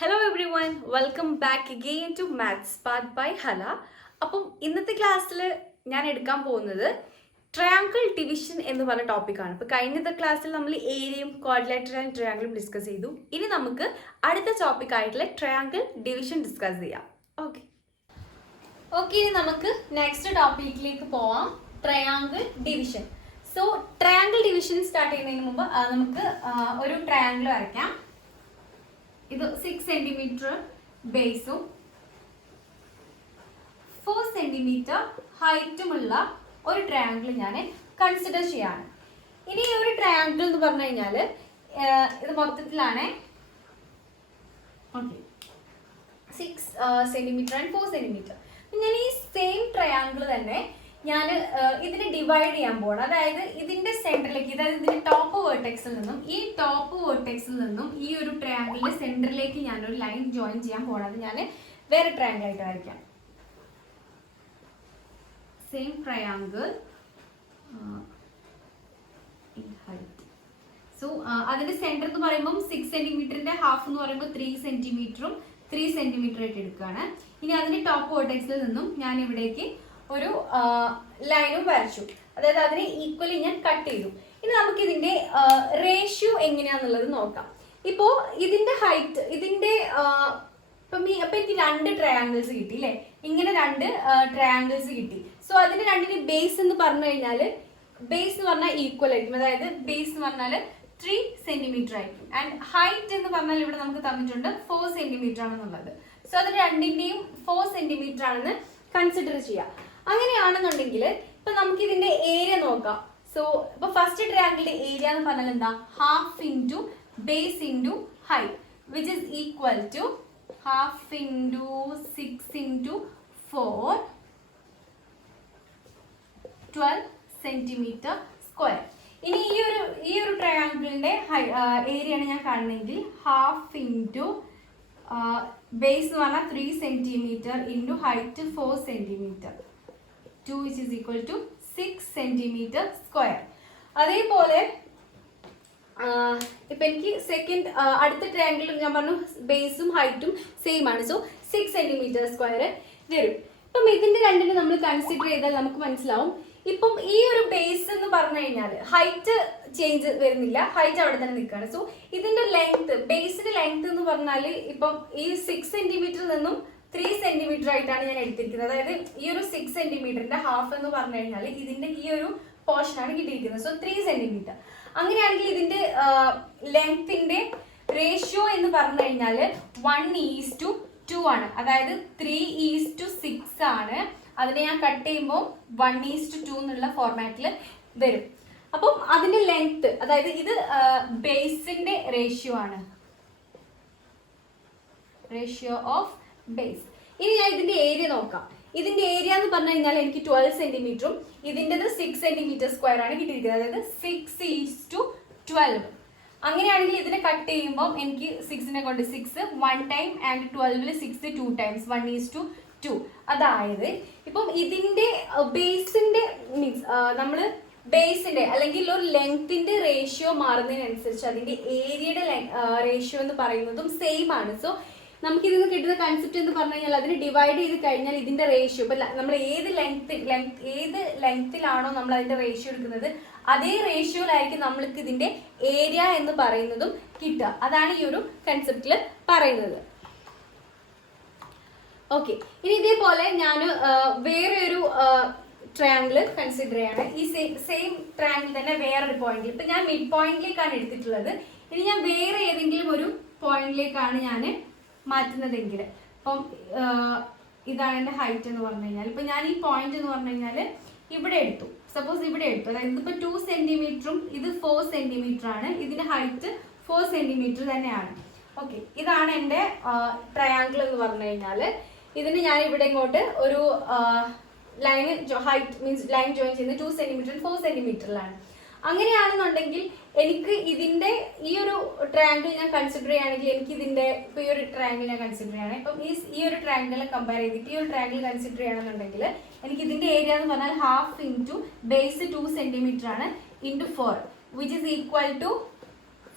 Hello everyone, welcome back again to maths part by ഹല. അപ്പം ഇന്നത്തെ ക്ലാസ്സിൽ ഞാൻ എടുക്കാൻ പോകുന്നത് ട്രയാങ്കിൾ ഡിവിഷൻ എന്ന് പറഞ്ഞ ടോപ്പിക്കാണ്. ഇപ്പോൾ കഴിഞ്ഞത്തെ ക്ലാസ്സിൽ നമ്മൾ ഏരിയയും ക്വാഡ്രിലാറ്ററൽ ആൻഡ് ട്രയാങ്കിളും ഡിസ്കസ് ചെയ്തു. ഇനി നമുക്ക് അടുത്ത ടോപ്പിക് ആയിട്ടുള്ള ട്രയാങ്കിൾ ഡിവിഷൻ ഡിസ്കസ് ചെയ്യാം. ഓക്കെ ഇനി നമുക്ക് നെക്സ്റ്റ് ടോപ്പിക്കിലേക്ക് പോവാം, triangle division. So triangle division start ചെയ്യുന്നതിന് മുമ്പ് നമുക്ക് ഒരു ട്രയാങ്കിൾ വരയ്ക്കാം. ഇത് 6 സെന്റിമീറ്റർ ബേസും 4 സെന്റിമീറ്റർ ഹൈറ്റുമുള്ള ഒരു ട്രയാങ്കിൾ ഞാൻ കൺസിഡർ ചെയ്യാണ്. ഇനി ഈ ഒരു ട്രയാങ്കിൾ എന്ന് പറഞ്ഞു കഴിഞ്ഞാൽ ഇത് മൊത്തത്തിലാണ് 6 സെന്റിമീറ്റർ ആൻഡ് 4 സെന്റിമീറ്റർ. ഞാൻ ഈ സെയിം ട്രയാങ്കിൾ തന്നെ ഞാൻ ഇതിനെ ഡിവൈഡ് ചെയ്യാൻ പോകണം. അതായത് ഇതിന്റെ സെന്ററിലേക്ക്, അതായത് ഇതിന്റെ ടോപ്പ് വേർട്ടെക്സിൽ നിന്നും ഈ ഒരു ട്രയാങ്കിളിന്റെ സെന്ററിലേക്ക് ഞാനൊരു ലൈൻ ജോയിൻ ചെയ്യാൻ പോകണം. അത് ഞാൻ വേറെ ട്രയാങ്കിൾ ആയിട്ട് വരയ്ക്കാം. സെയിം ട്രയാങ്കിൾ സോ അതിന്റെ സെന്റർ എന്ന് പറയുമ്പോൾ 6 സെന്റിമീറ്ററിന്റെ ഹാഫ് എന്ന് പറയുമ്പോൾ 3 സെന്റിമീറ്ററും 3 സെന്റിമീറ്റർ ആയിട്ട് എടുക്കുകയാണ്. ഇനി അതിന്റെ ടോപ്പ് വേർട്ടെക്സിൽ നിന്നും ഞാൻ ഇവിടേക്ക് ഒരു ലൈനും വരച്ചു. അതായത് അതിനെ ഈക്വലി ഞാൻ കട്ട് ചെയ്തു. ഇനി നമുക്ക് ഇതിന്റെ റേഷ്യോ എങ്ങനെയാന്നുള്ളത് നോക്കാം. ഇപ്പോ ഇതിന്റെ ഹൈറ്റ്, ഇതിന്റെ അപ്പൊ എനിക്ക് 2 ട്രയാങ്കിൾസ് കിട്ടി അല്ലെ, ഇങ്ങനെ 2 ട്രയാങ്കിൾസ് കിട്ടി. സോ അതിന്റെ രണ്ടിന് ബേസ് എന്ന് പറഞ്ഞു കഴിഞ്ഞാൽ ബേസ് എന്ന് പറഞ്ഞാൽ ഈക്വൽ ആയിരിക്കും. അതായത് ബേസ് എന്ന് പറഞ്ഞാൽ 3 സെന്റിമീറ്റർ ആയിരിക്കും. ആൻഡ് ഹൈറ്റ് എന്ന് പറഞ്ഞാൽ ഇവിടെ നമുക്ക് തന്നിട്ടുണ്ട് 4 സെന്റിമീറ്റർ ആണെന്നുള്ളത്. സോ അത് രണ്ടിന്റെയും 4 സെന്റിമീറ്റർ ആണെന്ന് കൺസിഡർ ചെയ്യാം. അങ്ങനെയാണെന്നുണ്ടെങ്കിൽ ഇപ്പൊ നമുക്ക് ഇതിന്റെ ഏരിയ നോക്കാം. സോ ഇപ്പൊ ഫസ്റ്റ് ട്രയാങ്കിളിന്റെ ഏരിയ എന്ന് പറഞ്ഞാൽ എന്താ, half into base into height, which is equal to half into 6 into 4 12 centimetre square. ഇനി ഈ ഒരു ട്രയാങ്കിളിന്റെ ഏരിയ ആണ് ഞാൻ കാണുന്നതെങ്കിൽ ഹാഫ് ഇൻറ്റു ബേസ് എന്ന് പറഞ്ഞാൽ 3 centimetre into height 4 centimetre 2 which is equal to 6 centimetre square. അതേപോലെ ഇപ്പൊ എനിക്ക് സെക്കൻഡ് അടുത്ത ട്രയാങ്കിൾ ഞാൻ പറഞ്ഞു ബേസും ഹൈറ്റും സെയിം ആണ്. സോ 6 സെന്റിമീറ്റർ സ്ക്വയർ വരും. ഇപ്പം ഇതിന്റെ രണ്ടിനെ നമ്മൾ കൺസിഡർ ചെയ്താൽ നമുക്ക് മനസ്സിലാവും. ഇപ്പം ഈ ഒരു ബേസ് എന്ന് പറഞ്ഞു കഴിഞ്ഞാൽ ഹൈറ്റ് ചേഞ്ച് വരുന്നില്ല, ഹൈറ്റ് അവിടെ തന്നെ നിൽക്കുകയാണ്. സോ ഇതിന്റെ ലെങ്ത്, ബേസിന്റെ ലെങ്ത് എന്ന് പറഞ്ഞാൽ ഇപ്പം ഈ 6 സെന്റിമീറ്ററിൽ നിന്നും 3 സെന്റിമീറ്റർ ആയിട്ടാണ് ഞാൻ എടുത്തിരിക്കുന്നത്. അതായത് ഈ ഒരു 6 സെന്റിമീറ്ററിന്റെ ഹാഫ് എന്ന് പറഞ്ഞു കഴിഞ്ഞാൽ ഇതിന്റെ ഈ ഒരു പോർഷൻ ആണ് കിട്ടിയിരിക്കുന്നത്. So 3 centimetre. അങ്ങനെയാണെങ്കിൽ ഇതിന്റെ ലെങ്ത്തിന്റെ റേഷ്യോ എന്ന് പറഞ്ഞു കഴിഞ്ഞാൽ 1:2 ആണ്. അതായത് 3:6 ആണ്. അതിനെ ഞാൻ കട്ട് ചെയ്യുമ്പോൾ 1:2 എന്നുള്ള ഫോർമാറ്റിൽ വരും. അപ്പം അതിന്റെ ലെങ്ത്, അതായത് ഇത് ബേസിന്റെ റേഷ്യോ ആണ്, റേഷ്യോ ഓഫ് ബേസ്. ഇനി ഞാൻ ഇതിന്റെ ഏരിയ നോക്കാം. ഇതിന്റെ ഏരിയ എന്ന് പറഞ്ഞു കഴിഞ്ഞാൽ എനിക്ക് 12 സെന്റിമീറ്ററും ഇതിൻ്റെത് 6 സെന്റിമീറ്റർ സ്ക്വയർ ആണ് കിട്ടിയിരിക്കുന്നത്. അതായത് 6:12. അങ്ങനെയാണെങ്കിൽ ഇതിനെ കട്ട് ചെയ്യുമ്പോൾ എനിക്ക് 6നെ കൊണ്ട് 6 1 ടൈം ആൻഡ് 12 6 2 ടൈംസ് 1:2. അതായത് ഇപ്പം ഇതിന്റെ ബേസിന്റെ മീൻസ് നമ്മൾ ബേസിന്റെ അല്ലെങ്കിൽ ഒരു ലെങ്ത്തിന്റെ റേഷ്യോ മാറുന്നതിനനുസരിച്ച് അതിന്റെ ഏരിയയുടെ റേഷ്യോ എന്ന് പറയുന്നതും സെയിം ആണ്. സോ നമുക്ക് ഇതിൽ നിന്ന് കിട്ടുന്ന കൺസെപ്റ്റ് എന്ന് പറഞ്ഞു കഴിഞ്ഞാൽ അതിന് ഡിവൈഡ് ചെയ്ത് കഴിഞ്ഞാൽ ഇതിന്റെ റേഷ്യോ, ഇപ്പൊ നമ്മൾ ഏത് ലെങ്ത്തിലാണോ നമ്മൾ അതിന്റെ റേഷ്യോ എടുക്കുന്നത് അതേ റേഷ്യോയിലായിരിക്കും നമ്മൾക്ക് ഇതിന്റെ ഏരിയ എന്ന് പറയുന്നതും കിട്ടുക. അതാണ് ഈ ഒരു കൺസെപ്റ്റിൽ പറയുന്നത്. ഓക്കെ, ഇനി ഇതേപോലെ ഞാൻ വേറെ ഒരു ട്രയാങ്കിൾ കൺസിഡർ ചെയ്യാണ്. ഈ സെയിം ട്രയാങ്കിൾ തന്നെ വേറൊരു പോയിന്റിൽ, ഇപ്പൊ ഞാൻ മിഡ് പോയിന്റിലേക്കാണ് എടുത്തിട്ടുള്ളത്. ഇനി ഞാൻ വേറെ ഏതെങ്കിലും ഒരു പോയിന്റിലേക്കാണ് ഞാൻ മാറ്റുന്നതെങ്കിൽ, ഇപ്പം ഇതാണ് എൻ്റെ ഹൈറ്റ് എന്ന് പറഞ്ഞു കഴിഞ്ഞാൽ, ഇപ്പൊ ഞാൻ ഈ പോയിന്റ് എന്ന് പറഞ്ഞു കഴിഞ്ഞാൽ ഇവിടെ എടുത്തു, സപ്പോസ് ഇവിടെ എടുത്തു. അതായത് ഇതിപ്പോ 2 സെന്റിമീറ്ററും ഇത് 4 സെന്റിമീറ്റർ ആണ്. ഇതിന്റെ ഹൈറ്റ് 4 സെന്റിമീറ്റർ തന്നെയാണ്. ഓക്കെ, ഇതാണ് എൻ്റെ ട്രയാങ്കിൾ എന്ന് പറഞ്ഞു കഴിഞ്ഞാൽ. ഇതിന് ഞാൻ ഇവിടെ ഇങ്ങോട്ട് ഒരു line height means line join ചെയ്യുന്നത് 2 സെന്റിമീറ്റർ 4 സെന്റിമീറ്ററിലാണ്. അങ്ങനെയാണെന്നുണ്ടെങ്കിൽ എനിക്ക് ഇതിന്റെ ഈ ഒരു ട്രയാങ്കിൾ ഞാൻ കൺസിഡർ ചെയ്യുകയാണെങ്കിൽ എനിക്ക് ഇതിന്റെ ഇപ്പൊ ഈ ഒരു ട്രയാങ്കിൾ ഞാൻ കൺസിഡർ ചെയ്യണം. ഇപ്പം ഈ ഒരു ട്രയാങ്കിളിനെ കമ്പയർ ചെയ്തിട്ട് ഈ ഒരു ട്രയാങ്കിൾ കൺസിഡർ ചെയ്യണമെന്നുണ്ടെങ്കിൽ എനിക്ക് ഇതിന്റെ ഏരിയ എന്ന് പറഞ്ഞാൽ ഹാഫ് ഇൻറ്റു ബേസ് 2 സെന്റിമീറ്റർ ആണ് into 4 which is equal to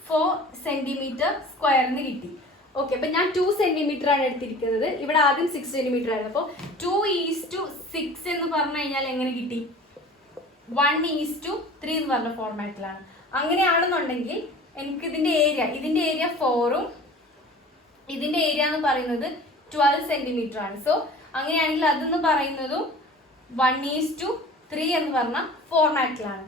4 centimetre സ്ക്വയറിന് കിട്ടി. ഓക്കെ, അപ്പൊ ഞാൻ 2 സെന്റിമീറ്റർ ആണ് എടുത്തിരിക്കുന്നത്. ഇവിടെ ആദ്യം 6 സെന്റിമീറ്റർ ആയിരുന്നു. അപ്പോൾ 2:6 എന്ന് പറഞ്ഞു കഴിഞ്ഞാൽ എങ്ങനെ കിട്ടി? 1:3 എന്ന് പറഞ്ഞ ഫോർമാറ്റിലാണ്. അങ്ങനെയാണെന്നുണ്ടെങ്കിൽ എനിക്ക് ഇതിന്റെ ഏരിയ 4ഉം ഇതിന്റെ ഏരിയ എന്ന് പറയുന്നത് 12 സെന്റിമീറ്റർ ആണ്. സോ അങ്ങനെയാണെങ്കിൽ അതെന്ന് പറയുന്നതും 1:3 എന്ന് പറഞ്ഞ ഫോർമാറ്റിലാണ്.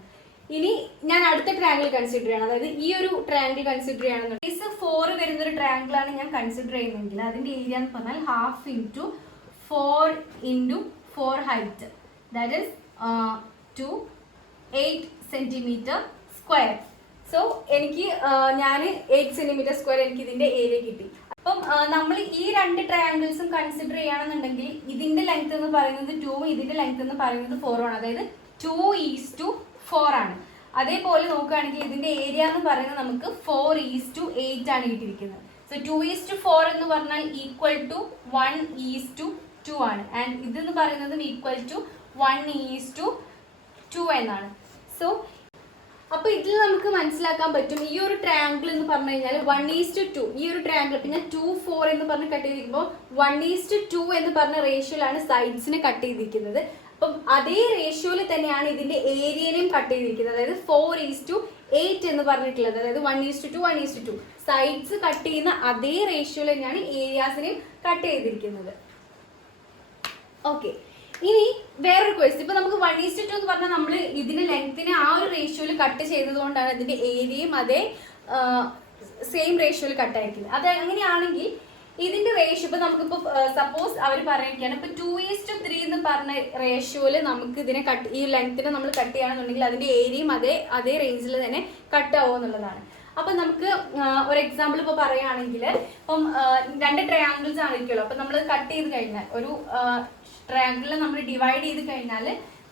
ഇനി ഞാൻ അടുത്ത ട്രയാങ്കിൾ കൺസിഡർ ചെയ്യണം. അതായത് ഈ ഒരു ട്രയാങ്കിൾ കൺസിഡർ ചെയ്യണമെന്നുണ്ടെങ്കിൽ 4 വരുന്ന ഒരു ട്രയാങ്കിൾ ആണ് ഞാൻ കൺസിഡർ ചെയ്യുന്നതെങ്കിൽ അതിന്റെ ഏരിയ എന്ന് പറഞ്ഞാൽ 1/2 × 4 × 4 height, that is 8 centimetre square. So എനിക്ക് ഞാൻ 8 സെന്റിമീറ്റർ സ്ക്വയർ എനിക്ക് ഇതിന്റെ ഏരിയ കിട്ടി. അപ്പം നമ്മൾ ഈ 2 ട്രയാങ്കിൾസും കൺസിഡർ ചെയ്യുകയാണെന്നുണ്ടെങ്കിൽ ഇതിന്റെ ലെങ്ത് എന്ന് പറയുന്നത് 2ഉം ഇതിന്റെ ലെങ്ത് എന്ന് പറയുന്നത് 4ഉം ആണ്. അതായത് 2:4 ആണ്. അതേപോലെ നോക്കുകയാണെങ്കിൽ ഇതിന്റെ ഏരിയ എന്ന് പറയുന്നത് നമുക്ക് 4:8 ആണ് കിട്ടിയിരിക്കുന്നത്. സോ 2:4 എന്ന് പറഞ്ഞാൽ ഈക്വൽ ടു 1:2 ആണ്. ആൻഡ് ഇതെന്ന് പറയുന്നതും ഈക്വൽ ടു 1:2 എന്നാണ്. സോ അപ്പൊ ഇതിൽ നമുക്ക് മനസ്സിലാക്കാൻ പറ്റും ഈ ഒരു ട്രയാങ്കിൾ എന്ന് പറഞ്ഞു കഴിഞ്ഞാൽ 1:2 ഈ ഒരു ട്രയാങ്കിൾ പിന്നെ 2:4 എന്ന് പറഞ്ഞ് കട്ട് ചെയ്തിരിക്കുമ്പോൾ 1:2 എന്ന് പറഞ്ഞ റേഷ്യോയിലാണ് സൈഡ്സിനെ കട്ട് ചെയ്തിരിക്കുന്നത്. അപ്പം അതേ റേഷ്യോയിൽ തന്നെയാണ് ഇതിന്റെ ഏരിയനെയും കട്ട് ചെയ്തിരിക്കുന്നത്. അതായത് 4:8 എന്ന് പറഞ്ഞിട്ടുള്ളത്. അതായത് 1:2 1:2 സൈഡ്സ് കട്ട് ചെയ്യുന്ന അതേ റേഷ്യോയിൽ തന്നെയാണ് ഏരിയാസിനെയും കട്ട് ചെയ്തിരിക്കുന്നത്. ഓക്കെ, ഇനി വേറൊരു ക്വസ്റ്റ്യൻ. ഇപ്പൊ നമുക്ക് 1:2 എന്ന് പറഞ്ഞാൽ നമ്മൾ ഇതിന്റെ ലെങ്തിനെ ആ ഒരു റേഷ്യോയിൽ കട്ട് ചെയ്തത് കൊണ്ടാണ് ഇതിന്റെ ഏരിയയും അതേ സെയിം റേഷ്യോയിൽ കട്ടായിരിക്കുന്നത്. അത് അങ്ങനെയാണെങ്കിൽ ഇതിന്റെ റേഷ്യോ ഇപ്പൊ നമുക്കിപ്പോ സപ്പോസ് അവർ പറയുകയാണ് ഇപ്പൊ 2:3 എന്ന് പറഞ്ഞ റേഷ്യോയില് നമുക്ക് ഇതിനെ ഈ ലെങ്തിനെ നമ്മൾ കട്ട് ചെയ്യുകയാണെന്നുണ്ടെങ്കിൽ അതിന്റെ ഏരിയയും അതേ റേഞ്ചിൽ തന്നെ കട്ട് ആവും എന്നുള്ളതാണ്. അപ്പൊ നമുക്ക് ഒരു എക്സാമ്പിൾ ഇപ്പൊ പറയുകയാണെങ്കിൽ ഇപ്പം 2 ട്രയാങ്കിൾസ് ആയിരിക്കുമല്ലോ. അപ്പൊ നമ്മൾ കട്ട് ചെയ്ത് കഴിഞ്ഞാൽ ഒരു ട്രയാങ്കിളിൽ നമ്മൾ ഡിവൈഡ് ചെയ്ത് കഴിഞ്ഞാൽ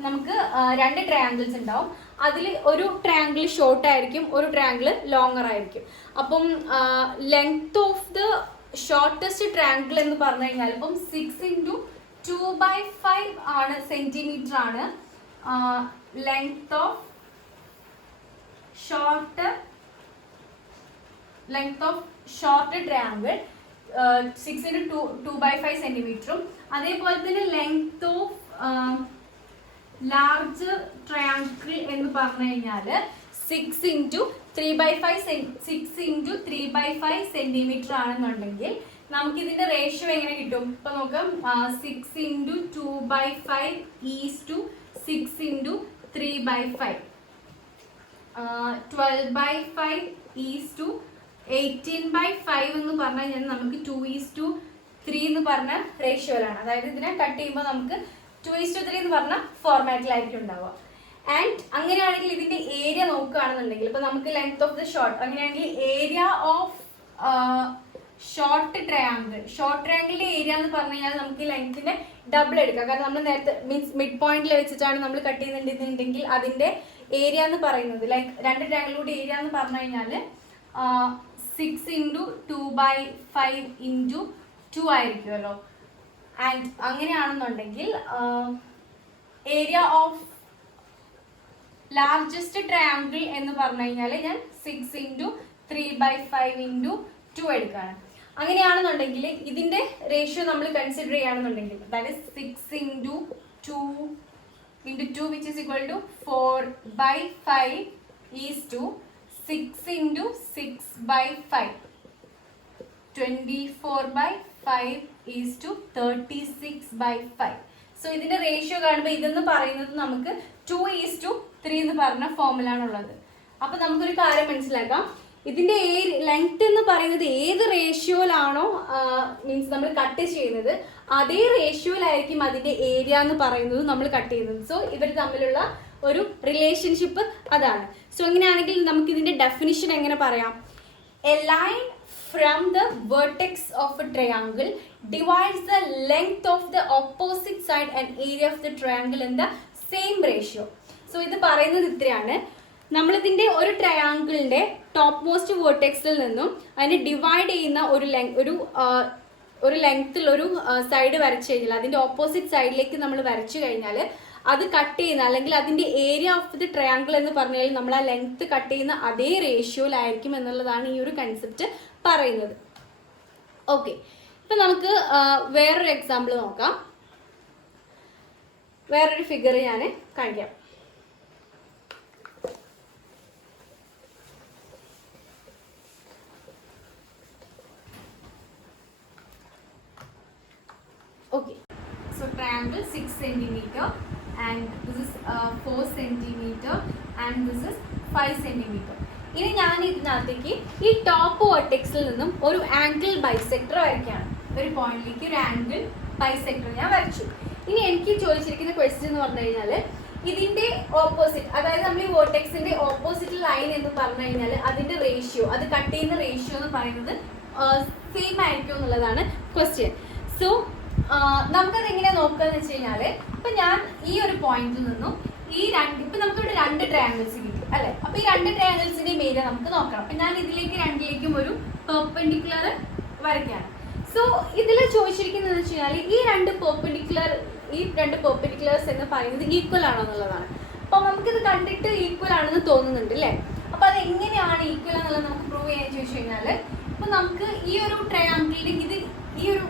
നമുക്ക് 2 ട്രയാങ്കിൾസ് ഉണ്ടാവും. അതിൽ ഒരു ട്രയാങ്കിൾ ഷോർട്ട് ആയിരിക്കും, ഒരു ട്രയാങ്കിൾ ലോങ്ങർ ആയിരിക്കും. അപ്പം length of the shortest triangle എന്ന് പറഞ്ഞു കഴിഞ്ഞാൽ ഇപ്പം 6 × 2/5 ആണ് സെന്റിമീറ്റർ ആണ് ലെങ്ത് ഓഫ് ഷോർട്ട് ട്രയാങ്കിൾ 6 × 2/5 സെന്റിമീറ്ററും. അതേപോലെ തന്നെ ലെങ്ത് ഓഫ് ലാർജ് ട്രയാങ്കിൾ എന്ന് പറഞ്ഞു കഴിഞ്ഞാൽ 6 × 3/5 സെന്റിമീറ്റർ ആണെന്നുണ്ടെങ്കിൽ നമുക്ക് ഇതിന്റെ റേഷ്യോ എങ്ങനെ കിട്ടും? ഇപ്പൊ നോക്കാം, 6 × 2/5 6 × 3/5 12/5 18/5 എന്ന് പറഞ്ഞു കഴിഞ്ഞാൽ നമുക്ക് 2:3 എന്ന് പറഞ്ഞ റേഷ്യോയിലാണ്. അതായത് ഇതിനെ കട്ട് ചെയ്യുമ്പോൾ നമുക്ക് 2:3 എന്ന് പറഞ്ഞ ഫോർമാറ്റിലായിരിക്കും ഉണ്ടാവുക. ആൻഡ് അങ്ങനെയാണെങ്കിൽ ഇതിന്റെ ഏരിയ നോക്കുകയാണെന്നുണ്ടെങ്കിൽ ഇപ്പൊ നമുക്ക് ലെങ്ത് ഓഫ് ദ ഷോർട്ട്, അങ്ങനെയാണെങ്കിൽ ഏരിയ ഓഫ് ഷോർട്ട് ട്രയാങ്കിളിന്റെ ഏരിയ എന്ന് പറഞ്ഞു കഴിഞ്ഞാൽ നമുക്ക് ലെങ്ത്തിന്റെ ഡബിൾ എടുക്കാം. കാരണം നമ്മൾ നേരത്തെ മീൻസ് മിഡ് പോയിന്റിൽ വെച്ചിട്ടാണ് നമ്മൾ കട്ട് ചെയ്യുന്നുണ്ടെന്നുണ്ടെങ്കിൽ അതിന്റെ ഏരിയ എന്ന് പറയുന്നത് ലൈക്ക് 2 ട്രയാങ്കിളിലൂടെ ഏരിയ എന്ന് പറഞ്ഞു കഴിഞ്ഞാൽ 6 × 2/5 × 2 ആയിരിക്കുമല്ലോ. ആൻഡ് അങ്ങനെയാണെന്നുണ്ടെങ്കിൽ ഏരിയ ഓഫ് ലാർജസ്റ്റ് ട്രയാങ്കിൾ എന്ന് പറഞ്ഞു കഴിഞ്ഞാൽ ഞാൻ 6 × 3/5 × 2 എടുക്കുകയാണ്. അങ്ങനെയാണെന്നുണ്ടെങ്കിൽ ഇതിന്റെ റേഷ്യോ നമ്മൾ കൺസിഡർ ചെയ്യുകയാണെന്നുണ്ടെങ്കിൽ that is 6 × 2 which is equal to 4/5 is to 6 × 6/5 24/5 is to 36/5. So ഇതിന്റെ റേഷ്യോ കാണുമ്പോൾ ഇതെന്ന് പറയുന്നത് നമുക്ക് 2:3 എന്ന് പറഞ്ഞ ഫോമിലാണുള്ളത്. അപ്പൊ നമുക്കൊരു കാര്യം മനസ്സിലാക്കാം, ഇതിന്റെ ലെങ്ത് എന്ന് പറയുന്നത് ഏത് റേഷ്യോയിലാണോ മീൻസ് നമ്മൾ കട്ട് ചെയ്യുന്നത് അതേ റേഷ്യോയിലായിരിക്കും അതിന്റെ ഏരിയ എന്ന് പറയുന്നത് നമ്മൾ കട്ട് ചെയ്യുന്നത്. സോ ഇവർ തമ്മിലുള്ള ഒരു റിലേഷൻഷിപ്പ് അതാണ്. സോ ഇങ്ങനെയാണെങ്കിൽ നമുക്ക് ഇതിന്റെ ഡെഫിനിഷൻ എങ്ങനെ പറയാം? A line from the vertex of a triangle divides the length of the opposite side and area of the triangle in the same ratio. So ഇത് പറയുന്നത് ഇത്രയാണ്. നമ്മളിതിന്റെ ഒരു ട്രയാങ്കിളിന്റെ ടോപ്പ് മോസ്റ്റ് വേർട്ടെക്സിൽ നിന്നും അതിനെ ഡിവൈഡ് ചെയ്യുന്ന ഒരു ലെങ്ത്തിൽ ഒരു സൈഡ് വരച്ചു കഴിഞ്ഞാൽ അതിന്റെ ഓപ്പോസിറ്റ് സൈഡിലേക്ക് നമ്മൾ വരച്ചു കഴിഞ്ഞാൽ അത് കട്ട് ചെയ്യുന്ന അല്ലെങ്കിൽ അതിന്റെ ഏരിയ ഓഫ് ദി ട്രയാങ്കിൾ എന്ന് പറഞ്ഞാൽ നമ്മൾ ആ ലെങ്ത് കട്ട് ചെയ്യുന്ന അതേ റേഷ്യോയിലായിരിക്കും എന്നുള്ളതാണ് ഈ ഒരു കൺസെപ്റ്റ് പറയുന്നത്. ഓക്കെ, ഇപ്പൊ നമുക്ക് വേറൊരു എക്സാമ്പിൾ നോക്കാം. വേറൊരു ഫിഗർ ഞാൻ കാണിക്കാം. Okay, so triangle 6 centimeter and this is 4 centimeter and this is 5 centimeter. ഇനി ഞാൻ ഇതിനകത്തേക്ക് ഈ ടോപ്പ് വെർട്ടെക്സിൽ നിന്നും ഒരു ആംഗിൾ ബൈസെക്ടർ വരയ്ക്കുകയാണ്. ഒരു പോയിന്റിലേക്ക് ഒരു ആംഗിൾ ബൈസെക്ടർ ഞാൻ വരച്ചു. ഇനി എനിക്ക് ചോദിച്ചിരിക്കുന്ന ക്വസ്റ്റ്യൻ എന്ന് പറഞ്ഞു കഴിഞ്ഞാൽ ഇതിന്റെ ഓപ്പോസിറ്റ്, അതായത് നമ്മൾ ഈ വെർട്ടെക്സിന്റെ ഓപ്പോസിറ്റ് ലൈൻ എന്ന് പറഞ്ഞു കഴിഞ്ഞാൽ അതിന്റെ റേഷ്യോ, അത് കട്ട് ചെയ്യുന്ന റേഷ്യോ എന്ന് പറയുന്നത് സെയിം ആയിരിക്കും എന്നുള്ളതാണ് ക്വസ്റ്റ്യൻ. സോ നമുക്കത് എങ്ങനെയാ നോക്കുകയെന്ന് വെച്ച് കഴിഞ്ഞാൽ, ഇപ്പൊ ഞാൻ ഈ ഒരു പോയിന്റിൽ നിന്നും ഈ ഇപ്പൊ നമുക്കിവിടെ 2 ട്രയാങ്കിൾസ് കിട്ടി അല്ലെ. അപ്പൊ ഈ 2 ട്രയാങ്കിൾസിന്റെ ഏരിയ നമുക്ക് നോക്കണം. അപ്പൊ ഞാൻ ഇതിലേക്ക് രണ്ടിലേക്കും ഒരു പെർപെൻഡിക്കുലർ വരയ്ക്കാണ്. സോ ഇതിൽ ചോദിച്ചിരിക്കുന്നത് വെച്ച് കഴിഞ്ഞാൽ ഈ 2 പെർപെൻഡിക്കുലേഴ്സ് എന്ന് പറയുന്നത് ഈക്വൽ ആണോ എന്നുള്ളതാണ്. അപ്പൊ നമുക്കിത് കണ്ടിട്ട് ഈക്വൽ ആണെന്ന് തോന്നുന്നുണ്ട് അല്ലേ. അപ്പൊ അത് എങ്ങനെയാണ് ഈക്വൽ എന്നുള്ളത് നമുക്ക് പ്രൂവ് ചെയ്യാൻ ചോദിച്ചു കഴിഞ്ഞാല്, ഇപ്പൊ നമുക്ക് ഈ ഒരു ട്രയാങ്കിളിന്റെ ഈ ഒരു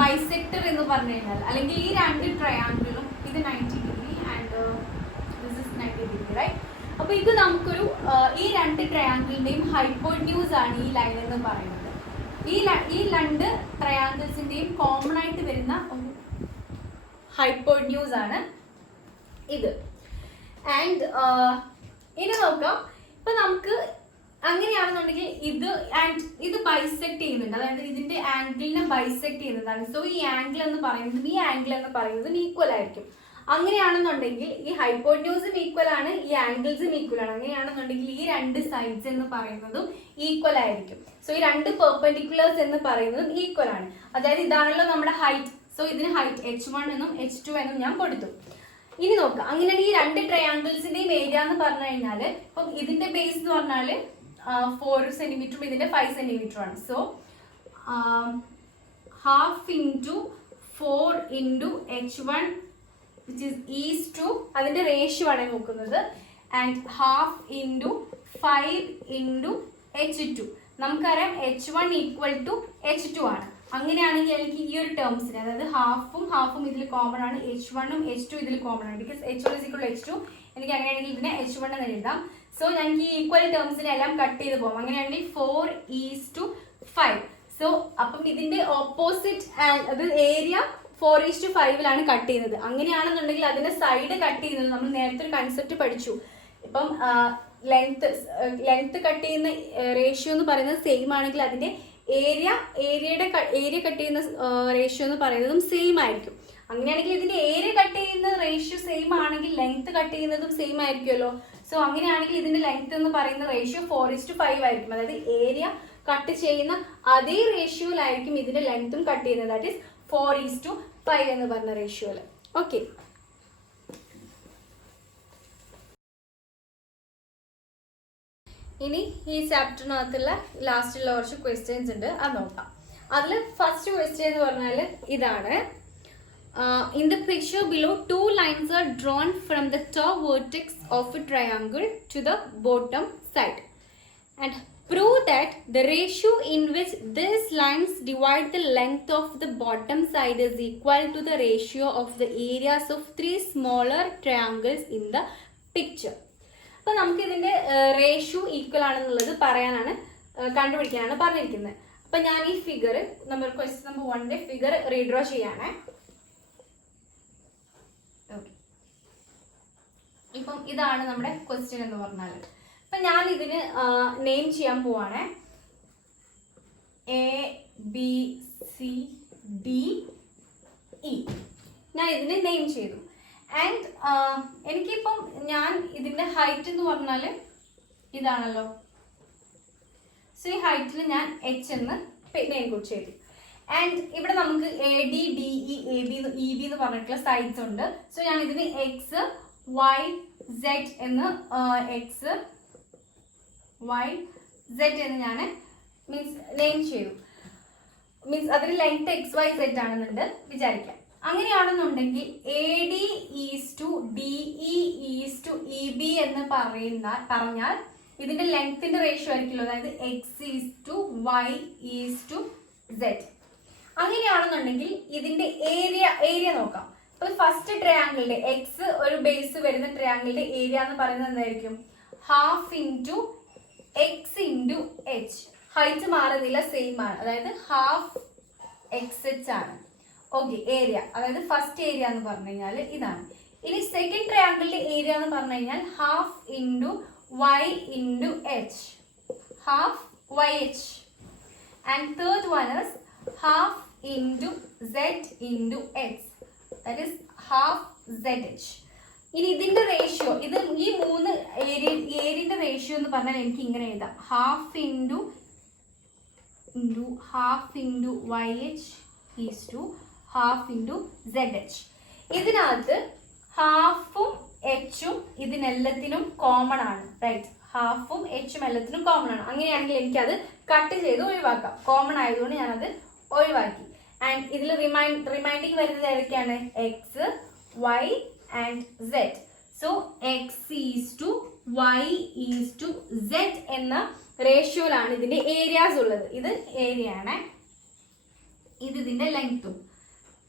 ബൈസെക്ടർ എന്ന് പറഞ്ഞു കഴിഞ്ഞാൽ, അല്ലെങ്കിൽ ഈ 2 ട്രയാങ്കിളും ഇത് 90 degree and this is 90 degree right. അപ്പൊ ഇത് നമുക്കൊരു ഈ 2 ട്രയാങ്കിളിന്റെയും ഹൈപ്പോട്ന്യൂസ് ആണ് ഈ ലൈൻ എന്ന് പറയുന്നത്. ഈ 2 ട്രയാങ്കിൾസിന്റെയും കോമൺ ആയിട്ട് വരുന്ന ഒരു ഹൈപ്പോട്ന്യൂസ് ആണ് ഇത്. ആൻഡ് ഇനി നോക്കാം, ഇപ്പൊ നമുക്ക് അങ്ങനെയാണെന്നുണ്ടെങ്കിൽ ഇത് ബൈസെക്ട് ചെയ്യുന്നുണ്ട്, അതായത് ഇതിന്റെ ആംഗിളിനെ ബൈസെക്ട് ചെയ്യുന്നതാണ്. സോ ഈ ആംഗിൾ എന്ന് പറയുന്നതും ഈ ആംഗിൾ എന്ന് പറയുന്നതും ഈക്വൽ ആയിരിക്കും. അങ്ങനെയാണെന്നുണ്ടെങ്കിൽ ഈ ഹൈപ്പോട്ന്യൂസും ഈക്വൽ ആണ്, ഈ ആംഗിൾസും ഈക്വൽ ആണ്. അങ്ങനെയാണെന്നുണ്ടെങ്കിൽ ഈ 2 സൈഡ്സ് എന്ന് പറയുന്നതും ഈക്വൽ ആയിരിക്കും. സോ ഈ 2 പെർപെൻഡിക്കുലേഴ്സ് എന്ന് പറയുന്നതും ഈക്വൽ ആണ്. അതായത് ഇതാണല്ലോ നമ്മുടെ ഹൈറ്റ്. സോ ഇതിന് ഹൈറ്റ് h1 എന്നും h2 എന്നും ഞാൻ കൊടുത്തു. ഇനി നോക്കാം, അങ്ങനെയാണ് ഈ 2 ട്രയാങ്കിൾസിന്റെയും ഏരിയ എന്ന് പറഞ്ഞു കഴിഞ്ഞാൽ, ഇപ്പം ഇതിന്റെ ബേസ് എന്ന് പറഞ്ഞാൽ 4 സെന്റിമീറ്ററും ഇതിന്റെ 5 സെന്റിമീറ്റർ ആണ്. So half into 4 into h1 which is is to അതിന്റെ റേഷ്യോ ആണ് നോക്കുന്നത്, and half into 5 into h2. നമുക്കറിയാം h1 ഈക്വൽ ടു h2 ആണ്. അങ്ങനെയാണെങ്കിൽ എനിക്ക് ഈ ഒരു ടേംസിന്, അതായത് ഹാഫും ഇതിൽ കോമൺ ആണ്, h1ഉം h2 ഇതിൽ കോമൺ ആണ്. Because h1 is equal to h2, എനിക്ക് അങ്ങനെയാണെങ്കിൽ ഇതിനെ h1 എന്ന് എഴുതാം. സോ ഞങ്ങൾക്ക് ഈ ഈക്വൽ ടേംസിനെ എല്ലാം കട്ട് ചെയ്ത് പോകും. അങ്ങനെയാണെങ്കിൽ 4:5. സോ അപ്പം ഇതിന്റെ ഓപ്പോസിറ്റ് അത് ഏരിയ 4:5 കട്ട് ചെയ്യുന്നത്. അങ്ങനെയാണെന്നുണ്ടെങ്കിൽ അതിന്റെ സൈഡ് കട്ട് ചെയ്യുന്നത് നമ്മൾ നേരത്തെ ഒരു കൺസെപ്റ്റ് പഠിച്ചു. ഇപ്പം ലെങ്ത് കട്ട് ചെയ്യുന്ന റേഷ്യോ എന്ന് പറയുന്നത് സെയിം ആണെങ്കിൽ അതിന്റെ ഏരിയ കട്ട് ചെയ്യുന്ന റേഷ്യോ എന്ന് പറയുന്നതും സെയിം ആയിരിക്കും. അങ്ങനെയാണെങ്കിൽ ഇതിന്റെ ഏരിയ കട്ട് ചെയ്യുന്ന റേഷ്യോ സെയിം ആണെങ്കിൽ ലെങ്ത് കട്ട് ചെയ്യുന്നതും സെയിം ആയിരിക്കുമല്ലോ. സോ അങ്ങനെയാണെങ്കിൽ ഇതിന്റെ ലെങ്ത് എന്ന് പറയുന്ന റേഷ്യോ 4:5 ആയിരിക്കും. അതായത് ഏരിയ കട്ട് ചെയ്യുന്ന അതേ റേഷ്യോയിലായിരിക്കും ഇതിന്റെ ലെങ്ത്തും കട്ട് ചെയ്യുന്നത്. ദാറ്റ് ഈസ് 4:5 എന്ന് പറഞ്ഞ റേഷ്യോയില്. ഓക്കെ, ഇനി ഈ ചാപ്റ്ററിനകത്തുള്ള ലാസ്റ്റുള്ള കുറച്ച് ക്വസ്റ്റ്യൻസ് ഉണ്ട്, അത് നോക്കാം. അതിൽ ഫസ്റ്റ് ക്വസ്റ്റ്യൻ എന്ന് പറഞ്ഞാൽ ഇതാണ്. In the picture below, 2 lines are drawn from the top vertex of a triangle to the bottom side, and prove that the ratio in which these lines divide the length of the bottom side is equal to the ratio of the areas of 3 smaller triangles in the picture. അപ്പോൾ നമുക്ക് ഇതിന്റെ ratio equal ആണെന്നുള്ളത് കണ്ടുപിടിക്കാനാണ് പറഞ്ഞിരിക്കുന്നത്. അപ്പൊ ഞാൻ ഈ figure question number 1 figure redraw ചെയ്യാണ്. ഇപ്പം ഇതാണ് നമ്മുടെ ക്വസ്റ്റ്യൻ എന്ന് പറഞ്ഞാൽ, അപ്പൊ ഞാൻ ഇതിന് നെയിം ചെയ്യാൻ പോവാണ്. ABCDE ഞാൻ ഇതിന് നെയിം ചെയ്തു. ആൻഡ് എനിക്കിപ്പം ഞാൻ ഇതിന്റെ ഹൈറ്റ് എന്ന് പറഞ്ഞാൽ ഇതാണല്ലോ. സോ ഈ ഹൈറ്റിൽ ഞാൻ h എന്ന് നെയിം കൂടി ചെയ്തു. ആൻഡ് ഇവിടെ നമുക്ക് AD DE AB EB എന്ന് പറഞ്ഞിട്ടുള്ള സൈഡ്സ് ഉണ്ട്. സോ ഞാൻ ഇതിന് x y z എന്ന് ഞാൻ നെയിം ചെയ്തു. മീൻസ് അതിന് ലെങ്ത് XYZ ആണെന്നുണ്ട് വിചാരിക്കാം. അങ്ങനെയാണെന്നുണ്ടെങ്കിൽ AD is to DE is to EB എന്ന് പറഞ്ഞാൽ ഇതിന്റെ ലെങ്ത്തിന്റെ റേഷ്യോ ആയിരിക്കുമല്ലോ. അതായത് x is to y is to z. അങ്ങനെയാണെന്നുണ്ടെങ്കിൽ ഇതിന്റെ ഏരിയ നോക്കാം. ഇപ്പൊ ഫസ്റ്റ് ട്രയാങ്കിളിന്റെ എക്സ് ഒരു ബേസ് വരുന്ന ട്രയാങ്കിളിന്റെ ഏരിയ എന്ന് പറയുന്നത് എന്തായിരിക്കും? Half into X into H. Height മാറുന്നില്ല, സെയിം ആണ്, അതായത് ഹാഫ് എക്സ് എച്ച് ആണ്. ഓക്കെ, ഏരിയ അതായത് ഫസ്റ്റ് ഏരിയ എന്ന് പറഞ്ഞു കഴിഞ്ഞാൽ ഇതാണ്. ഇനി സെക്കൻഡ് ട്രയാങ്കിളിന്റെ ഏരിയ എന്ന് പറഞ്ഞു കഴിഞ്ഞാൽ half into y into h, half y h. And third one is half into z into x, that is half z h. ഇനി ഇതിന്റെ റേഷ്യോ, ഇത് ഈ മൂന്ന് ഏരിയന്റെ റേഷ്യോ എന്ന് പറഞ്ഞാൽ എനിക്ക് ഇങ്ങനെ എഴുതാം: half into half into y h is to half into z h. ഇതിനകത്ത് ഹാഫും എച്ചും ഇതിനെല്ലാത്തിനും കോമൺ ആണ്, റൈറ്റ്? ഹാഫും എച്ചും എല്ലാത്തിനും കോമൺ ആണ്. അങ്ങനെയാണെങ്കിൽ എനിക്കത് കട്ട് ചെയ്ത് ഒഴിവാക്കാം. കോമൺ ആയതുകൊണ്ട് ഞാനത് ഒഴിവാക്കി. ആൻഡ് ഇതിൽ റിമൈൻഡിങ് വരുന്നത് ഏതൊക്കെയാണ്? X, y and z. So x is to y is to z എന്ന റേഷ്യോയിലാണ് ഇതിന്റെ ഏരിയാസ് ഉള്ളത്. ഇത് ഏരിയ ആണ്, ഇത് ഇതിന്റെ ലെങ്ത്തും.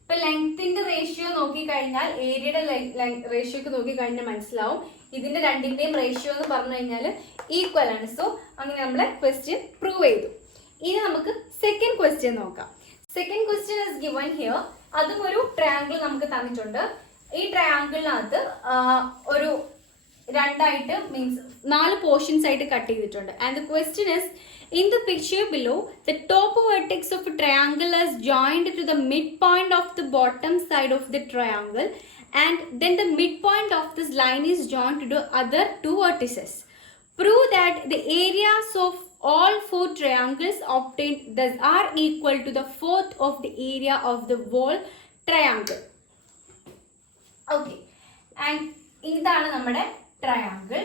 ഇപ്പൊ ലെങ്ത്തിന്റെ റേഷ്യോ നോക്കിക്കഴിഞ്ഞാൽ, ഏരിയയുടെ റേഷ്യോക്ക് നോക്കിക്കഴിഞ്ഞാൽ മനസ്സിലാവും ഇതിന്റെ രണ്ടിന്റെയും റേഷ്യോ എന്ന് പറഞ്ഞു കഴിഞ്ഞാൽ ഈക്വൽ ആണ്. സോ അങ്ങനെ നമ്മളെ ക്വസ്റ്റ്യൻ പ്രൂവ് ചെയ്തു. ഇനി നമുക്ക് സെക്കൻഡ് ക്വസ്റ്റ്യൻ നോക്കാം. Second question is given here. അതും ഒരു ട്രയാങ്കിൾ നമുക്ക് തന്നിട്ടുണ്ട്. ഈ ട്രയാങ്കിളിനകത്ത് ഒരു രണ്ടായിട്ട് മീൻസ് 4 പോർഷൻസ് ആയിട്ട് കട്ട് ചെയ്തിട്ടുണ്ട്. And the question is, in the picture below, the top vertex of a triangle is joined to the midpoint of the bottom side of the triangle, and then the midpoint of this line is joined to the other 2 vertices. Prove that the areas of all 4 triangles obtained thus are equal to the fourth of the area of the whole triangle. Okay, and ഇതാണ് നമ്മുടെ triangle.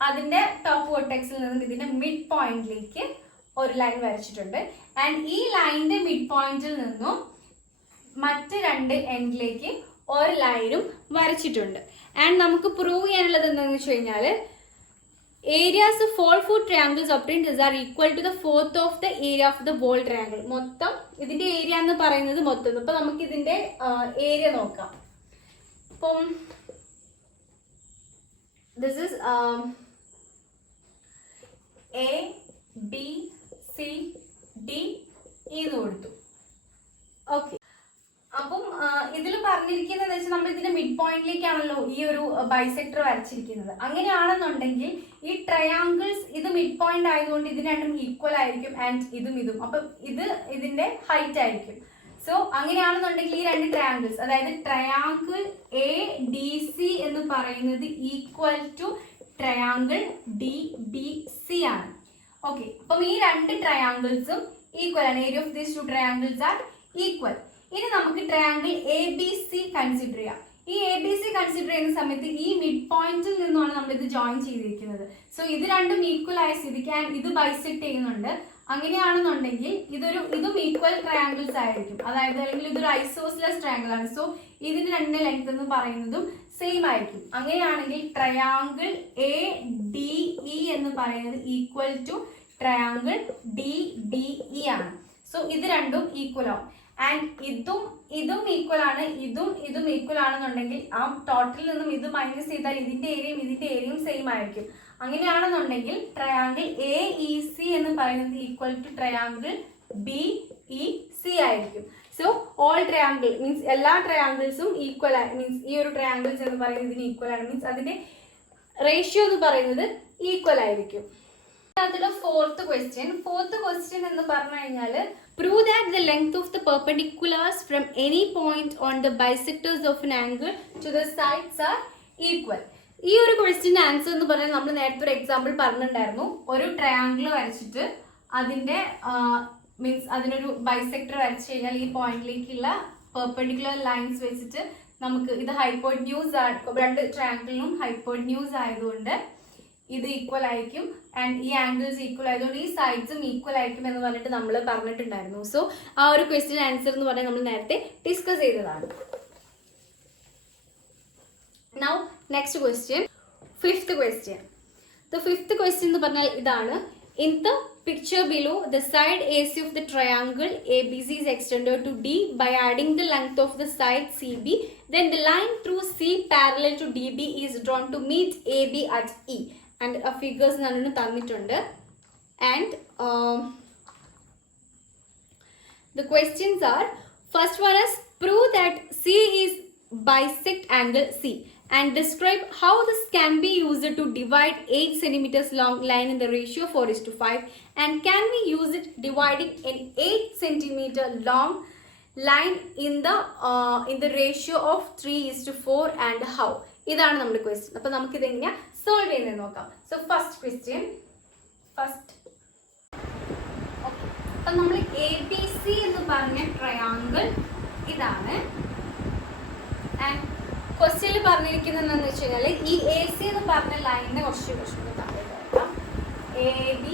അതിന്റെ top വെർട്ടെക്സിൽ നിന്നും ഇതിന്റെ mid പോയിന്റിലേക്ക് ഒരു line വരച്ചിട്ടുണ്ട്. And ഈ ലൈനിന്റെ മിഡ് പോയിന്റിൽ നിന്നും മറ്റ് 2 എൻഡിലേക്ക് ഒരു ലൈനും വരച്ചിട്ടുണ്ട്. ആൻഡ് നമുക്ക് പ്രൂവ് ചെയ്യാനുള്ളത് എന്താണെന്ന് വെച്ച് കഴിഞ്ഞാൽ, areas of all 4 triangles obtained are equal to the fourth of the area of the whole triangle. മൊത്തം ഇതിന്റെ ഏരിയ എന്ന് പറയുന്നത് മൊത്തം. ഇപ്പൊ നമുക്ക് ഇതിന്റെ ഏരിയ നോക്കാം. ഇപ്പം this is A, B, C, D എന്ന് കൊടുത്തു. ഓക്കെ, അപ്പം ഇതിൽ പറഞ്ഞിരിക്കുന്നത് വെച്ചാൽ നമ്മൾ ഇതിന്റെ മിഡ് പോയിന്റിലേക്കാണല്ലോ ഈ ഒരു ബൈസെക്ടർ വരച്ചിരിക്കുന്നത്. അങ്ങനെയാണെന്നുണ്ടെങ്കിൽ ഈ ട്രയാങ്കിൾസ് ഇത് മിഡ് പോയിന്റ് ആയതുകൊണ്ട് ഇത് രണ്ടും ഈക്വൽ ആയിരിക്കും. ആൻഡ് ഇതും അപ്പം ഇത് ഇതിന്റെ ഹൈറ്റ് ആയിരിക്കും. സോ അങ്ങനെയാണെന്നുണ്ടെങ്കിൽ ഈ 2 ട്രയാങ്കിൾസ്, അതായത് ട്രയാങ്കിൾ എ ഡി സി എന്ന് പറയുന്നത് equal to triangle D B C ആണ്. ഓക്കെ, അപ്പം ഈ 2 ട്രയാങ്കിൾസും ഈക്വൽ ആണ്. Area of these 2 triangles are equal. ഇനി നമുക്ക് triangle A B C consider ചെയ്യാം. ഈ എ ബി സി കൺസിഡർ ചെയ്യുന്ന സമയത്ത് ഈ മിഡ് പോയിന്റിൽ നിന്നുമാണ് നമ്മൾ ഇത് ജോയിൻ ചെയ്തിരിക്കുന്നത്. സോ ഇത് രണ്ടും ഈക്വൽ ആയ സ്ഥിതിക്ക് ഇത് ബൈസെക്ട് ചെയ്യുന്നുണ്ട്. അങ്ങനെയാണെന്നുണ്ടെങ്കിൽ ഇതും ഈക്വൽ ട്രയാങ്കിൾസ് ആയിരിക്കും. അതായത് അല്ലെങ്കിൽ ഇതൊരു ഐസോസിലസ് ട്രയാങ്കിൾ ആണ്. സോ ഇതിന്റെ 2 ലെങ്ത് എന്ന് പറയുന്നതും സെയിം ആയിരിക്കും. അങ്ങനെയാണെങ്കിൽ ട്രയാങ്കിൾ എ ഡി ഇ എന്ന് പറയുന്നത് equal to triangle D B E ആണ്. സോ ഇത് രണ്ടും ഈക്വൽ ആവും. ആൻഡ് ഇതും ഈക്വൽ ആണ്, ഇതും ഈക്വൽ ആണെന്നുണ്ടെങ്കിൽ ആ ടോട്ടലിൽ നിന്നും ഇത് മൈനസ് ചെയ്താൽ ഇതിന്റെ ഏരിയയും സെയിം ആയിരിക്കും. അങ്ങനെയാണെന്നുണ്ടെങ്കിൽ ട്രയാങ്കിൾ എ ഇ സി എന്ന് പറയുന്നത് equal to triangle B E C ആയിരിക്കും. സോ ഓൾ ട്രയാങ്കിൾ മീൻസ് എല്ലാ ട്രയാങ്കിൾസും ഈക്വൽ മീൻസ് ഈ ഒരു ട്രയാങ്കിൾസ് എന്ന് പറയുന്നത് ഇതിന് ഈക്വൽ ആണ്. മീൻസ് അതിന്റെ റേഷ്യോ എന്ന് പറയുന്നത് ഈക്വൽ ആയിരിക്കും. അതിലുള്ള ഫോർത്ത് ക്വസ്റ്റ്യൻ എന്ന് പറഞ്ഞു കഴിഞ്ഞാൽ, prove that the length of the perpendiculars from any point on the bisectors of an angle to the sides are equal. ഈ ഒരു ക്വസ്റ്റ്യൻ ആൻസർ എന്ന് പറഞ്ഞാൽ നമ്മൾ നേരത്തെ ഒരു എക്സാമ്പിൾ പറഞ്ഞിട്ടുണ്ടായിരുന്നു. ഒരു ട്രയാങ്കിൾ വരച്ചിട്ട് അതിന്റെ മീൻസ് അതിനൊരു ബൈസെക്ടർ വരച്ചു കഴിഞ്ഞാൽ ഈ പോയിന്റിലേക്കുള്ള പെർപെൻഡിക്കുലർ ലൈൻസ് വെച്ചിട്ട് നമുക്ക് ഇത് ഹൈപ്പോട്ന്യൂസ് ആണ്. 2 ട്രയാങ്കിളിനും ഹൈപ്പോട്ന്യൂസ് ആയതുകൊണ്ട് ഇത് ഈക്വൽ ആയിരിക്കും. ആൻഡ് ഈ ആംഗിൾസ് ഈക്വൽ ആയതുകൊണ്ട് ഈ സൈഡ്സും ഈക്വൽ ആയിരിക്കും എന്ന് പറഞ്ഞിട്ട് നമ്മൾ പറഞ്ഞിട്ടുണ്ടായിരുന്നു. സോ ആ ഒരു ക്വസ്റ്റ്യൻ ആൻസർ എന്ന് പറഞ്ഞാൽ നമ്മൾ നേരത്തെ ഡിസ്കസ് ചെയ്തതാണ്. Now next question, fifth question. The fifth question എന്ന് പറഞ്ഞാൽ ഇതാണ്. In the picture below, the side AC of the triangle ABC is extended to D by adding the length of the side CB. Then the line through C parallel to DB is drawn to meet AB at E. And figures nanu tannittunde. And the questions are, first one is prove that C is bisect angle C and describe how this can be used to divide 8 centimeters long line in the ratio 4:5, and can we use it dividing an 8 centimeter long line in the ratio of 3:4 and how. ഇതാണ് നമ്മുടെ question. അപ്പോൾ നമുക്ക് ഇത് എങ്ങനെ solve ചെയ്യുന്നത് നോക്കാം. So first question അപ്പം നമ്മൾ ABC എന്ന് പറഞ്ഞ ട്രയാങ്കിൾ ഇതാണ്. ആൻഡ് ക്വസ്റ്റ്യനിൽ പറഞ്ഞിരിക്കുന്നത് എന്താണെന്ന് വെച്ച് കഴിഞ്ഞാൽ ഈ AC എന്ന് പറഞ്ഞ ലൈനിനെ കുറച്ച് താഴെ നോക്കാം. ABC.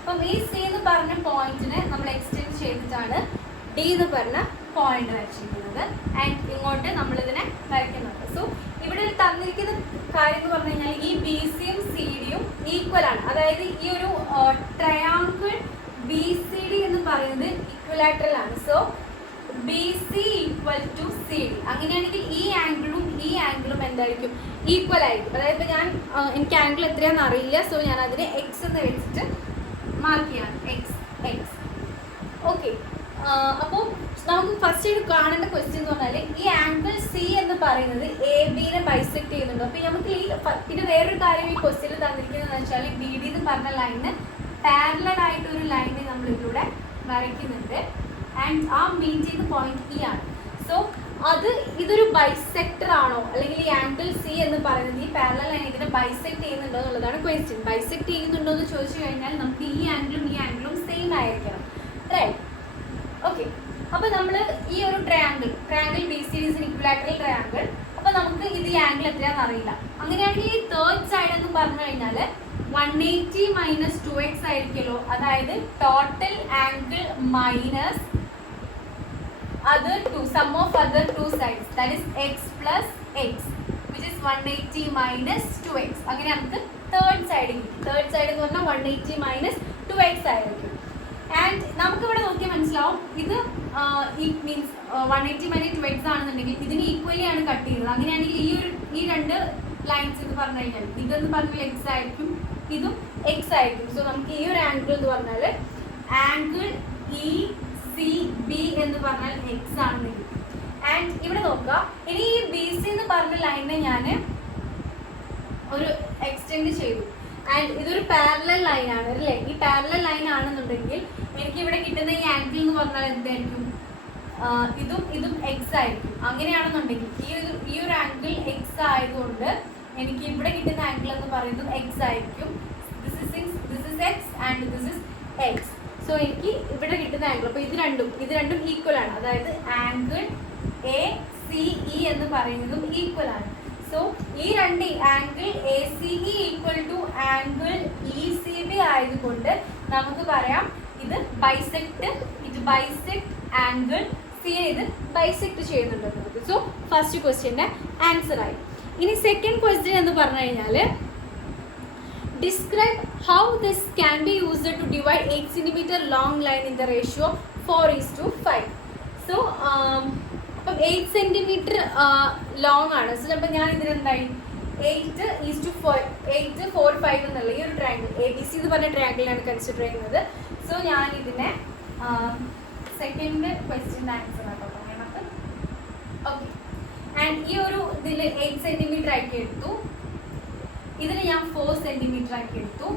അപ്പം ഈ C എന്ന് പറഞ്ഞ പോയിന്റിനെ നമ്മൾ എക്സ്റ്റെൻഡ് ചെയ്തിട്ടാണ് D എന്ന് പറഞ്ഞ പോയിന്റ് വരച്ചിരിക്കുന്നത്. ആൻഡ് ഇങ്ങോട്ട് നമ്മളിതിനെ വരയ്ക്കുന്നുണ്ട്. സോ ഇവിടെ തന്നിരിക്കുന്ന കാര്യം എന്ന് പറഞ്ഞു കഴിഞ്ഞാൽ ഈ BCയും CDയും ഈക്വൽ ആണ്. അതായത് ഈ ഒരു ട്രയാങ്കിൾ BCD എന്ന് പറയുന്നത് ഇക്വലാറ്ററൽ ആണ്. So BC equal to CD. അങ്ങനെയാണെങ്കിൽ ഈ ആംഗിളും എന്തായിരിക്കും? ഈക്വൽ ആയിരിക്കും. അതായത് എനിക്ക് ആംഗിൾ എത്രയാണെന്ന് അറിയില്ല. സോ ഞാൻ അതിനെ എക്സ് എന്ന് വെച്ചിട്ട് മാർക്ക് ചെയ്യാണ്. എക്സ്. ഓക്കെ. അപ്പോൾ നമുക്ക് ഫസ്റ്റ് കാണേണ്ട ക്വസ്റ്റ്യൻ എന്ന് പറഞ്ഞാൽ ഈ ആംഗിൾ C എന്ന് പറയുന്നത് ABനെ ബൈസെക്ട് ചെയ്യുന്നുണ്ട്. അപ്പോൾ നമുക്ക് പിന്നെ വേറൊരു കാര്യം ഈ ക്വസ്റ്റ്യനിൽ തന്നിരിക്കുന്നതെന്ന് വെച്ചാൽ BD എന്ന് പറഞ്ഞ ലൈന് പാരലൽ ആയിട്ടൊരു ലൈനെ നമ്മൾ ഇതിലൂടെ വരയ്ക്കുന്നുണ്ട്. ആൻഡ് ആ മീൻ ചെയ്യുന്ന പോയിന്റ് E ആണ്. സോ ഇതൊരു ബൈസെക്ടർ ആണോ, അല്ലെങ്കിൽ ഈ ആംഗിൾ C എന്ന് പറയുന്നത് ഈ പാരലൽ ലൈൻ ഇതിനെ ബൈസെക്ട് ചെയ്യുന്നുണ്ടോ എന്നുള്ളതാണ് ക്വസ്റ്റ്യൻ. ബൈസെക്ട് ചെയ്യുന്നുണ്ടോ എന്ന് ചോദിച്ചു കഴിഞ്ഞാൽ നമുക്ക് ഈ ആംഗിളും സെയിം ആയിരിക്കണം. റൈറ്റ്. ഓക്കെ. അപ്പോൾ നമ്മൾ ഈ ഒരു triangle BCD is equilateral triangle. അപ്പോൾ നമുക്ക് ഇത് ഈ ആംഗിൾ എത്രയാണെന്ന് അറിയില്ല. അങ്ങനെയാണെങ്കിൽ ഈ തേർഡ് സൈഡ് എന്ന് പറഞ്ഞു കഴിഞ്ഞാൽ 180 - 2x ആയിരിക്കുമല്ലോ. അതായത് total angle minus sum of other two sides, that is x plus x, which is 180 - 2x. അങ്ങനെ നമുക്ക് തേർഡ് സൈഡ് എന്ന് പറഞ്ഞാൽ 180 - 2x ആയിരിക്കും. ആൻഡ് നമുക്കിവിടെ നോക്കിയാൽ മനസ്സിലാവും ഇത് മീൻസ് 180 - 2x ആണെന്നുണ്ടെങ്കിൽ ഇതിന് ഈക്വലി ആണ് കട്ട് ചെയ്യുന്നത്. അങ്ങനെയാണെങ്കിൽ ഈ രണ്ട് ലൈൻസ് എന്ന് പറഞ്ഞു കഴിഞ്ഞാൽ ഇതെന്ന് പറഞ്ഞാൽ x ആയിരിക്കും, ഇതും x ആയിരിക്കും. സോ നമുക്ക് ഈ ഒരു ആംഗിൾ എന്ന് പറഞ്ഞാൽ ആംഗിൾ ECB എന്ന് പറഞ്ഞാൽ x ആണെന്ന് കിട്ടും. ആൻഡ് ഇവിടെ നോക്കുക, ഇനി ഈ BC എന്ന് പറഞ്ഞ ലൈനിനെ ഞാൻ ഒരു എക്സ്റ്റെൻഡ് ചെയ്തു. ആൻഡ് ഇതൊരു പാരലൽ ലൈൻ ആണ് അല്ലേ? ഈ പാരലൽ ലൈൻ ആണെന്നുണ്ടെങ്കിൽ എനിക്ക് ഇവിടെ കിട്ടുന്ന ഈ ആംഗിൾ എന്ന് പറഞ്ഞാൽ എന്തായിരിക്കും? ഇതും x ആയിരിക്കും. അങ്ങനെയാണെന്നുണ്ടെങ്കിൽ ഈ ഒരു ആംഗിൾ x ആയതുകൊണ്ട് എനിക്ക് ഇവിടെ കിട്ടുന്ന ആംഗിൾ എന്ന് പറയുന്നത് x ആയിരിക്കും. This is x and this is x. So എനിക്ക് ഇവിടെ കിട്ടുന്ന ആംഗിൾ, അപ്പോൾ ഇത് രണ്ടും ഈക്വൽ ആണ്. അതായത് ആംഗിൾ ACE എന്ന് പറയുന്നതും ഈക്വൽ ആണ്. സോ ഈ രണ്ട് angle ACE equal to angle ECB ആയതുകൊണ്ട് നമുക്ക് പറയാം ഇത് ബൈസെക്ട് ആംഗിൾ C ഇത് ബൈസെക്ട് ചെയ്യുന്നുണ്ട്. സോ ഫസ്റ്റ് ക്വസ്റ്റ്യൻ്റെ ആൻസർ ആയി. ഇനി സെക്കൻഡ് ക്വസ്റ്റ്യൻ എന്ന് പറഞ്ഞു കഴിഞ്ഞാൽ describe how this can be used to divide 8 cm long line in the ratio 4:5. So അപ്പം 8 cm ലോങ് ആണ്. സോ അപ്പം ഞാൻ ഇതിനെന്തായി 8:4:5 എന്നുള്ള ഈ ഒരു ട്രയാങ്കിൾ ABC എന്ന് പറഞ്ഞ ട്രയാങ്കിളാണ് കൺസിഡർ ചെയ്യുന്നത്. സോ ഞാൻ ഇതിനെ സെക്കൻഡ് ക്വസ്റ്റ്യൻ്റെ ആൻസർ ആട്ടോ പറയണത്. ഓക്കെ. ആൻഡ് ഈ ഒരു ഇതിൽ 8 cm ആക്കി എടുത്തു. ഇതിന് ഞാൻ 4 cm ആക്കി എടുത്തു.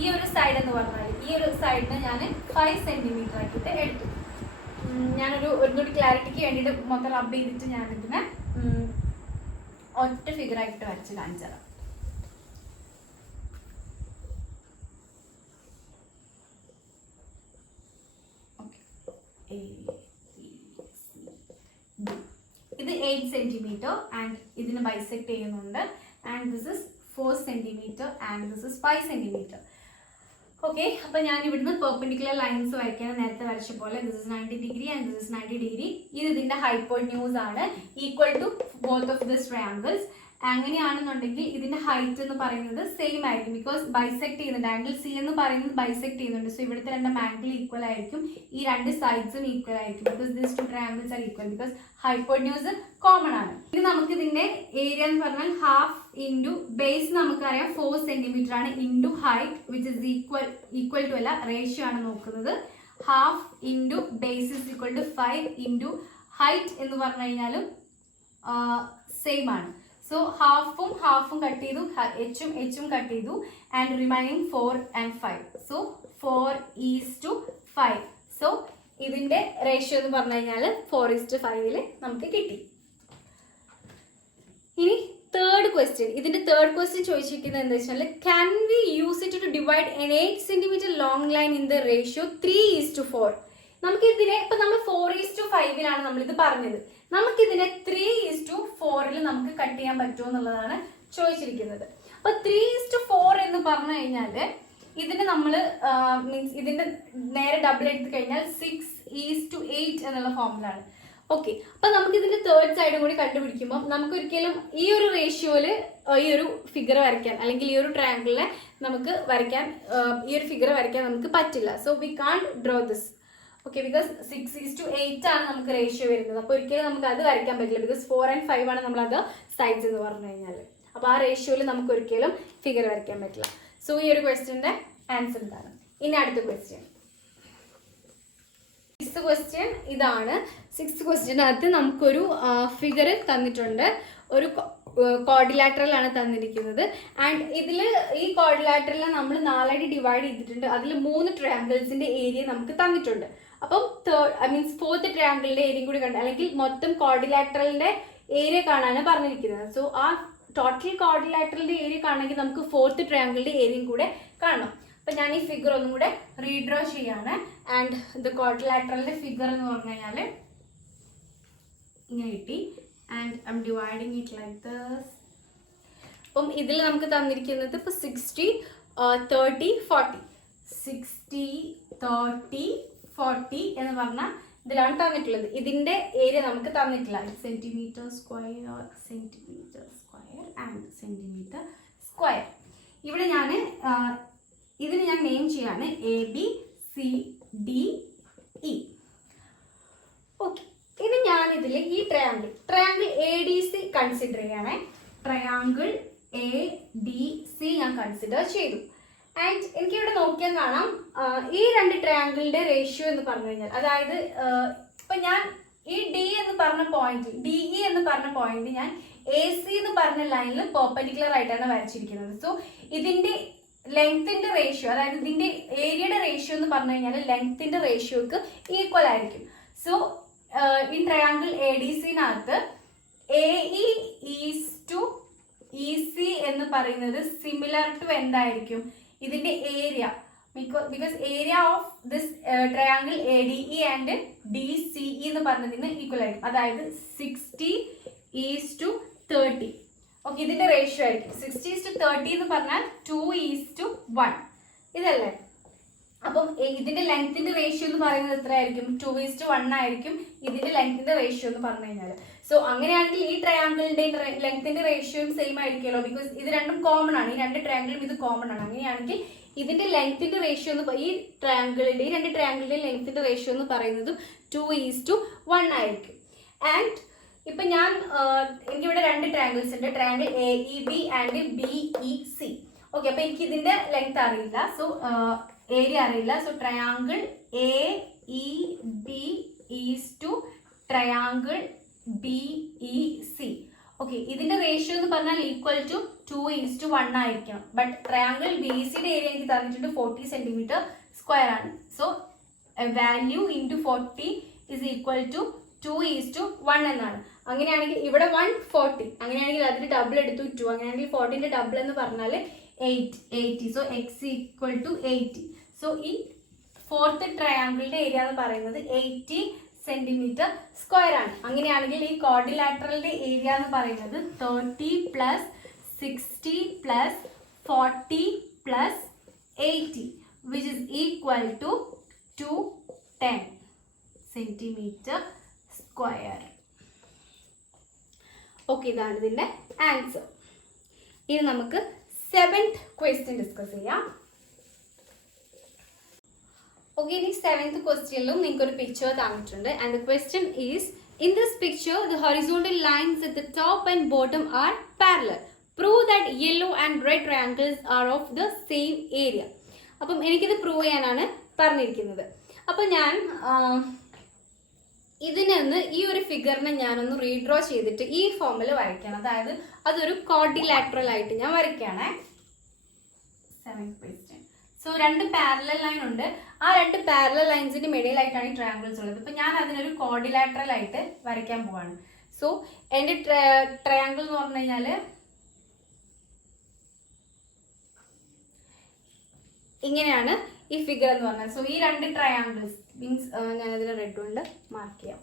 ഈ ഒരു സൈഡ് എന്ന് പറഞ്ഞാൽ ഈ ഒരു സൈഡിന് ഞാൻ 5 cm ആക്കിയിട്ട് എടുത്തു. ഒന്നുകൂടി ക്ലാരിറ്റിക്ക് വേണ്ടിയിട്ട് മൊത്തം റബ്ബ് ചെയ്തിട്ട് ഞാനിതിനെ ഒറ്റ ഫിഗർ ആയിട്ട് വരച്ച് കാണിച്ചു തരാം. ഇത് 8 cm ആൻഡ് ഇതിന് ബൈസെക്ട് ചെയ്യുന്നുണ്ട്. And this is 4 cm and this is 5 cm. Okay, അപ്പൊ ഞാൻ ഇവിടുന്ന് പെർപെൻഡിക്കുലർ ലൈൻസ് വരയ്ക്കാൻ നേരത്തെ വരച്ച പോലെ this is 90 degree and this is 90 degree. ഇത് ഇതിന്റെ ഹൈപ്പോട്ന്യൂസ് ആണ്, equal to both of this triangles. അങ്ങനെയാണെന്നുണ്ടെങ്കിൽ ഇതിന്റെ ഹൈറ്റ് എന്ന് പറയുന്നത് സെയിം ആയിരിക്കും, ബിക്കോസ് ബൈസെക്ട് ചെയ്യുന്നുണ്ട്. ആംഗിൾ സി എന്ന് പറയുന്നത് ബൈസെക്ട് ചെയ്യുന്നുണ്ട്. സോ ഇവിടുത്തെ രണ്ടും ആംഗിൾ ഈക്വൽ ആയിരിക്കും, ഈ രണ്ട് സൈഡ്സും ഈക്വൽ ആയിരിക്കും, because this to triangles are equal, because hypotenuse common ആണ്. ഇനി നമുക്ക് ഇതിന്റെ ഏരിയ എന്ന് പറഞ്ഞാൽ ഹാഫ് ഇൻറ്റു ബേസ് നമുക്കറിയാം 4 സെന്റിമീറ്റർ ആണ്, into height which is equal to അല്ല റേഷ്യോ ആണ് നോക്കുന്നത്. Half into base is equal to 5 into height എന്ന് പറഞ്ഞു കഴിഞ്ഞാലും സെയിം ആണ്. സോ ഹാഫും ഹാഫും കട്ട് ചെയ്തു, എച്ചും കട്ട് ചെയ്തു, and remaining 4 and 5. So 4:5. So ഇതിന്റെ റേഷ്യോ എന്ന് പറഞ്ഞു കഴിഞ്ഞാൽ 4:5 നമുക്ക് കിട്ടി. ഇനി തേർഡ് ക്വസ്റ്റ്യൻ, ഇതിന്റെ തേർഡ് ക്വസ്റ്റ്യൻ ചോദിച്ചിരിക്കുന്നത് എന്താ വെച്ചാൽ, can we use it to divide an 8 centimetre long line in the ratio 3:4? നമുക്കിതിനെ ഇപ്പൊ നമ്മൾ 4:5 നമ്മളിത് പറഞ്ഞത്, നമുക്കിതിനെ 3:4 നമുക്ക് കട്ട് ചെയ്യാൻ പറ്റുമോ എന്നുള്ളതാണ് ചോദിച്ചിരിക്കുന്നത്. അപ്പൊ 3:4 എന്ന് പറഞ്ഞു കഴിഞ്ഞാല് ഇതിന് നമ്മൾ മീൻസ് ഇതിന്റെ നേരെ ഡബിൾ എടുത്തു കഴിഞ്ഞാൽ 6:8 എന്നുള്ള ഫോമിലാണ്. ഓക്കെ, അപ്പൊ നമുക്ക് ഇതിന്റെ തേർഡ് സൈഡും കൂടി കണ്ടുപിടിക്കുമ്പോൾ നമുക്ക് ഒരിക്കലും ഈ ഒരു റേഷ്യോയില് ഈ ഒരു ഫിഗർ വരയ്ക്കാൻ, അല്ലെങ്കിൽ ഈ ഒരു ട്രയാങ്കിളിനെ നമുക്ക് വരയ്ക്കാൻ, ഈ ഒരു ഫിഗർ വരയ്ക്കാൻ നമുക്ക് പറ്റില്ല. So we can't draw this. Okay, because 6:8 ആണ് നമുക്ക് റേഷ്യോ വരുന്നത്. അപ്പോൾ ഒരിക്കലും നമുക്ക് അത് വരയ്ക്കാൻ പറ്റില്ല, ബിക്കോസ് 4 and 5 ആണ് നമ്മൾ അത് സൈഡ്സ് എന്ന് പറഞ്ഞു കഴിഞ്ഞാൽ. അപ്പോൾ ആ റേഷ്യോയിൽ നമുക്ക് ഒരിക്കലും ഫിഗർ വരയ്ക്കാൻ പറ്റില്ല. സോ ഈ ഒരു ക്വസ്റ്റ്യൻ്റെ ആൻസർ എന്താണ്? ഇനി അടുത്ത ക്വസ്റ്റ്യൻ, 6th ക്വസ്റ്റ്യൻ ഇതാണ്. 6th ക്വസ്റ്റ്യനകത്ത് നമുക്കൊരു ഫിഗർ തന്നിട്ടുണ്ട്, ഒരു ക്വാഡ്രിലാറ്ററൽ ആണ് തന്നിരിക്കുന്നത്. ആൻഡ് ഇതിൽ ഈ ക്വാഡ്രിലാറ്ററലിനെ നമ്മൾ 4 ആയിട്ട് ഡിവൈഡ് ചെയ്തിട്ടുണ്ട്. അതിൽ 3 ട്രയാങ്കിൾസിന്റെ ഏരിയ നമുക്ക് തന്നിട്ടുണ്ട്. അപ്പം ഫോർത്ത് ട്രയാങ്കിളിന്റെ ഏരിയയും കൂടി കണ്ട്, അല്ലെങ്കിൽ മൊത്തം ക്വാഡ്രിലാറ്ററലിന്റെ ഏരിയ കാണാനാണ് പറഞ്ഞിരിക്കുന്നത്. സോ ആ ടോട്ടൽ ക്വാഡ്രിലാറ്ററലിന്റെ ഏരിയ കാണണമെങ്കിൽ നമുക്ക് ഫോർത്ത് ട്രയാങ്കിളിന്റെ ഏരിയയും കൂടെ കാണണം. അപ്പൊ ഞാൻ ഈ ഫിഗർ ഒന്നും കൂടെ റീഡ്രോ ചെയ്യാണ്. ആൻഡ് ഇത് ക്വാഡ്രിലാറ്ററലിന്റെ ഫിഗർ എന്ന് പറഞ്ഞു കഴിഞ്ഞാൽ ഇങ്ങനെ കിട്ടി. And I M dividing it like this. അപ്പം ഇതിൽ നമുക്ക് തന്നിരിക്കുന്നത് ഇപ്പൊ 60, 30, 40 60, 30, 40 എന്ന് പറഞ്ഞാൽ ഇതിലാണ് തന്നിട്ടുള്ളത്. ഇതിന്റെ ഏരിയ നമുക്ക് തന്നിട്ടില്ല. Centimetre square and centimetre square. ഇവിടെ ഞാൻ ഇതിന് ഞാൻ നെയിം ചെയ്യാണ് ABCDE. ഓക്കെ, ഇനി ഞാൻ ഇതിൽ ഈ ട്രയാങ്കിൾ ADC കൺസിഡർ ചെയ്യണേ. ട്രയാങ്കിൾ ADC ഞാൻ കൺസിഡർ ചെയ്തു. ആൻഡ് എനിക്ക് ഇവിടെ നോക്കിയാൽ കാണാം, ഈ രണ്ട് ട്രയാങ്കിളിന്റെ റേഷ്യോ എന്ന് പറഞ്ഞു കഴിഞ്ഞാൽ, അതായത് ഇപ്പൊ ഞാൻ ഈ DE എന്ന് പറഞ്ഞ പോയിന്റ് ഞാൻ AC എന്ന് പറഞ്ഞ ലൈനിൽ പെർപെൻഡിക്കുലർ ആയിട്ടാണ് വരച്ചിരിക്കുന്നത്. സോ ഇതിന്റെ ലെങ്ത്തിന്റെ റേഷ്യോ, അതായത് ഇതിന്റെ ഏരിയയുടെ റേഷ്യോ എന്ന് പറഞ്ഞു കഴിഞ്ഞാൽ ലെങ്ത്തിന്റെ റേഷ്യോക്ക് ഈക്വൽ ആയിരിക്കും. സോ ഈ ട്രയാങ്കിൾ ADCനകത്ത് AE ഈസ് ടു EC എന്ന് പറയുന്നത് സിമിലർ ടു എന്തായിരിക്കും? ഇതിന്റെ area, because area of this triangle ADE and DCE എന്ന് പറഞ്ഞതിന് ഈക്വൽ ആയിരിക്കും. അതായത് 60:30. ഓക്കെ, ഇതിന്റെ റേഷ്യോ ആയിരിക്കും 60:30 എന്ന് പറഞ്ഞാൽ 2:1 ഇതല്ലേ. അപ്പം ഇതിന്റെ ലെങ്ത്തിന്റെ റേഷ്യോ എന്ന് പറയുന്നത് എത്രയായിരിക്കും? 2:1 ആയിരിക്കും ഇതിന്റെ ലെങ്ത്തിന്റെ റേഷ്യോ എന്ന് പറഞ്ഞു കഴിഞ്ഞാൽ. സോ അങ്ങനെയാണെങ്കിൽ ഈ ട്രയാങ്കിളിന്റെ ലെങ്ത്തിന്റെ റേഷ്യോയും സെയിം ആയിരിക്കുമല്ലോ, ബിക്കോസ് ഇത് രണ്ടും കോമൺ ആണ്, ഈ രണ്ട് ട്രയാങ്കിളും ഇത് കോമൺ ആണ്. അങ്ങനെയാണെങ്കിൽ ഇതിന്റെ ലെങ്ത്തിന്റെ റേഷ്യോ എന്ന് ഈ രണ്ട് ട്രയാങ്കിളിന്റെ ലെങ്ത്തിന്റെ റേഷ്യോ എന്ന് പറയുന്നത് 2:1 ആയിരിക്കും. ആൻഡ് ഇപ്പൊ ഞാൻ എനിക്കിവിടെ രണ്ട് ട്രയാങ്കിൾസ് ഉണ്ട്, triangle AEB and BEC. Okay, അപ്പൊ എനിക്ക് ഇതിന്റെ ലെങ്ത് അറിയില്ല, സോ ഏരിയ അറിയില്ല. So triangle AEB is to triangle BEC. Okay, ഇതിന്റെ റേഷ്യോ എന്ന് പറഞ്ഞാൽ ഈക്വൽ ടു 2:1 ആയിരിക്കണം. ബട്ട് ട്രയാങ്കിൾ BECയുടെ ഏരിയ എനിക്ക് തന്നിട്ടുണ്ട് 40 സെന്റിമീറ്റർ സ്ക്വയർ ആണ്. So value into 40 is equal to 2:1 എന്നാണ്. അങ്ങനെയാണെങ്കിൽ ഇവിടെ 140, അങ്ങനെയാണെങ്കിൽ അതിന് ഡബിൾ എടുത്തു 2, അങ്ങനെയാണെങ്കിൽ 40ന്റെ ഡബിൾ എന്ന് പറഞ്ഞാൽ 80. So x equal to 80. So ഈ ഫോർത്ത് ട്രയാങ്കിളിന്റെ ഏരിയ എന്ന് പറയുന്നത് 80 സെന്റിമീറ്റർ സ്ക്വയർ ആണ്. അങ്ങനെയാണെങ്കിൽ ഈ ക്വാഡ്രിലാറ്ററലിന്റെ ഏരിയ എന്ന് പറയുന്നത് 30 + 60 + 40 + 80 which is equal to 210 centimeter square. Okay, ഇതാണ് ഇതിൻ്റെ ആൻസർ. ഇനി നമുക്ക് 7th ക്വസ്റ്റ്യൻ ഡിസ്കസ് ചെയ്യാം. ഓക്കെ, ഇനി 7th ക്വസ്റ്റ്യനിലും നിങ്ങൾക്കൊരു പിക്ചർ തന്നിട്ടുണ്ട്. And the question is, in this picture the horizontal lines at the top and bottom are parallel. Prove that yellow and red triangles are of the same area. അപ്പം എനിക്കിത് prove ചെയ്യാനാണ് പറഞ്ഞിരിക്കുന്നത്. അപ്പം ഞാൻ ഇതിനൊന്ന് ഈ ഒരു ഫിഗറിനെ ഞാനൊന്ന് റീഡ്രോ ചെയ്തിട്ട് ഈ ഫോമിൽ വരയ്ക്കണം. അതായത് അതൊരു ക്വാഡ്രിലാറ്ററൽ ആയിട്ട് ഞാൻ വരയ്ക്കുകയാണ്. 7th question. So 2 parallel line ഉണ്ട്. ആ 2 പാരലൽ ലൈൻസിന്റെ ഇടയിലായിട്ടാണ് ഈ ട്രയാങ്കിൾസ് ഉള്ളത്. ഇപ്പൊ ഞാൻ അതിനൊരു ക്വാഡ്രിലാറ്ററൽ ആയിട്ട് വരയ്ക്കാൻ പോവാണ്. സോ എൻ്റെ ട്രയാങ്കിൾ എന്ന് പറഞ്ഞു കഴിഞ്ഞാല് ഇങ്ങനെയാണ് ഈ ഫിഗർ എന്ന് പറഞ്ഞാൽ. സോ ഈ 2 ട്രയാങ്കിൾസ് മീൻസ് ഞാനതിന് റെഡ് കൊണ്ട് മാർക്ക് ചെയ്യാം.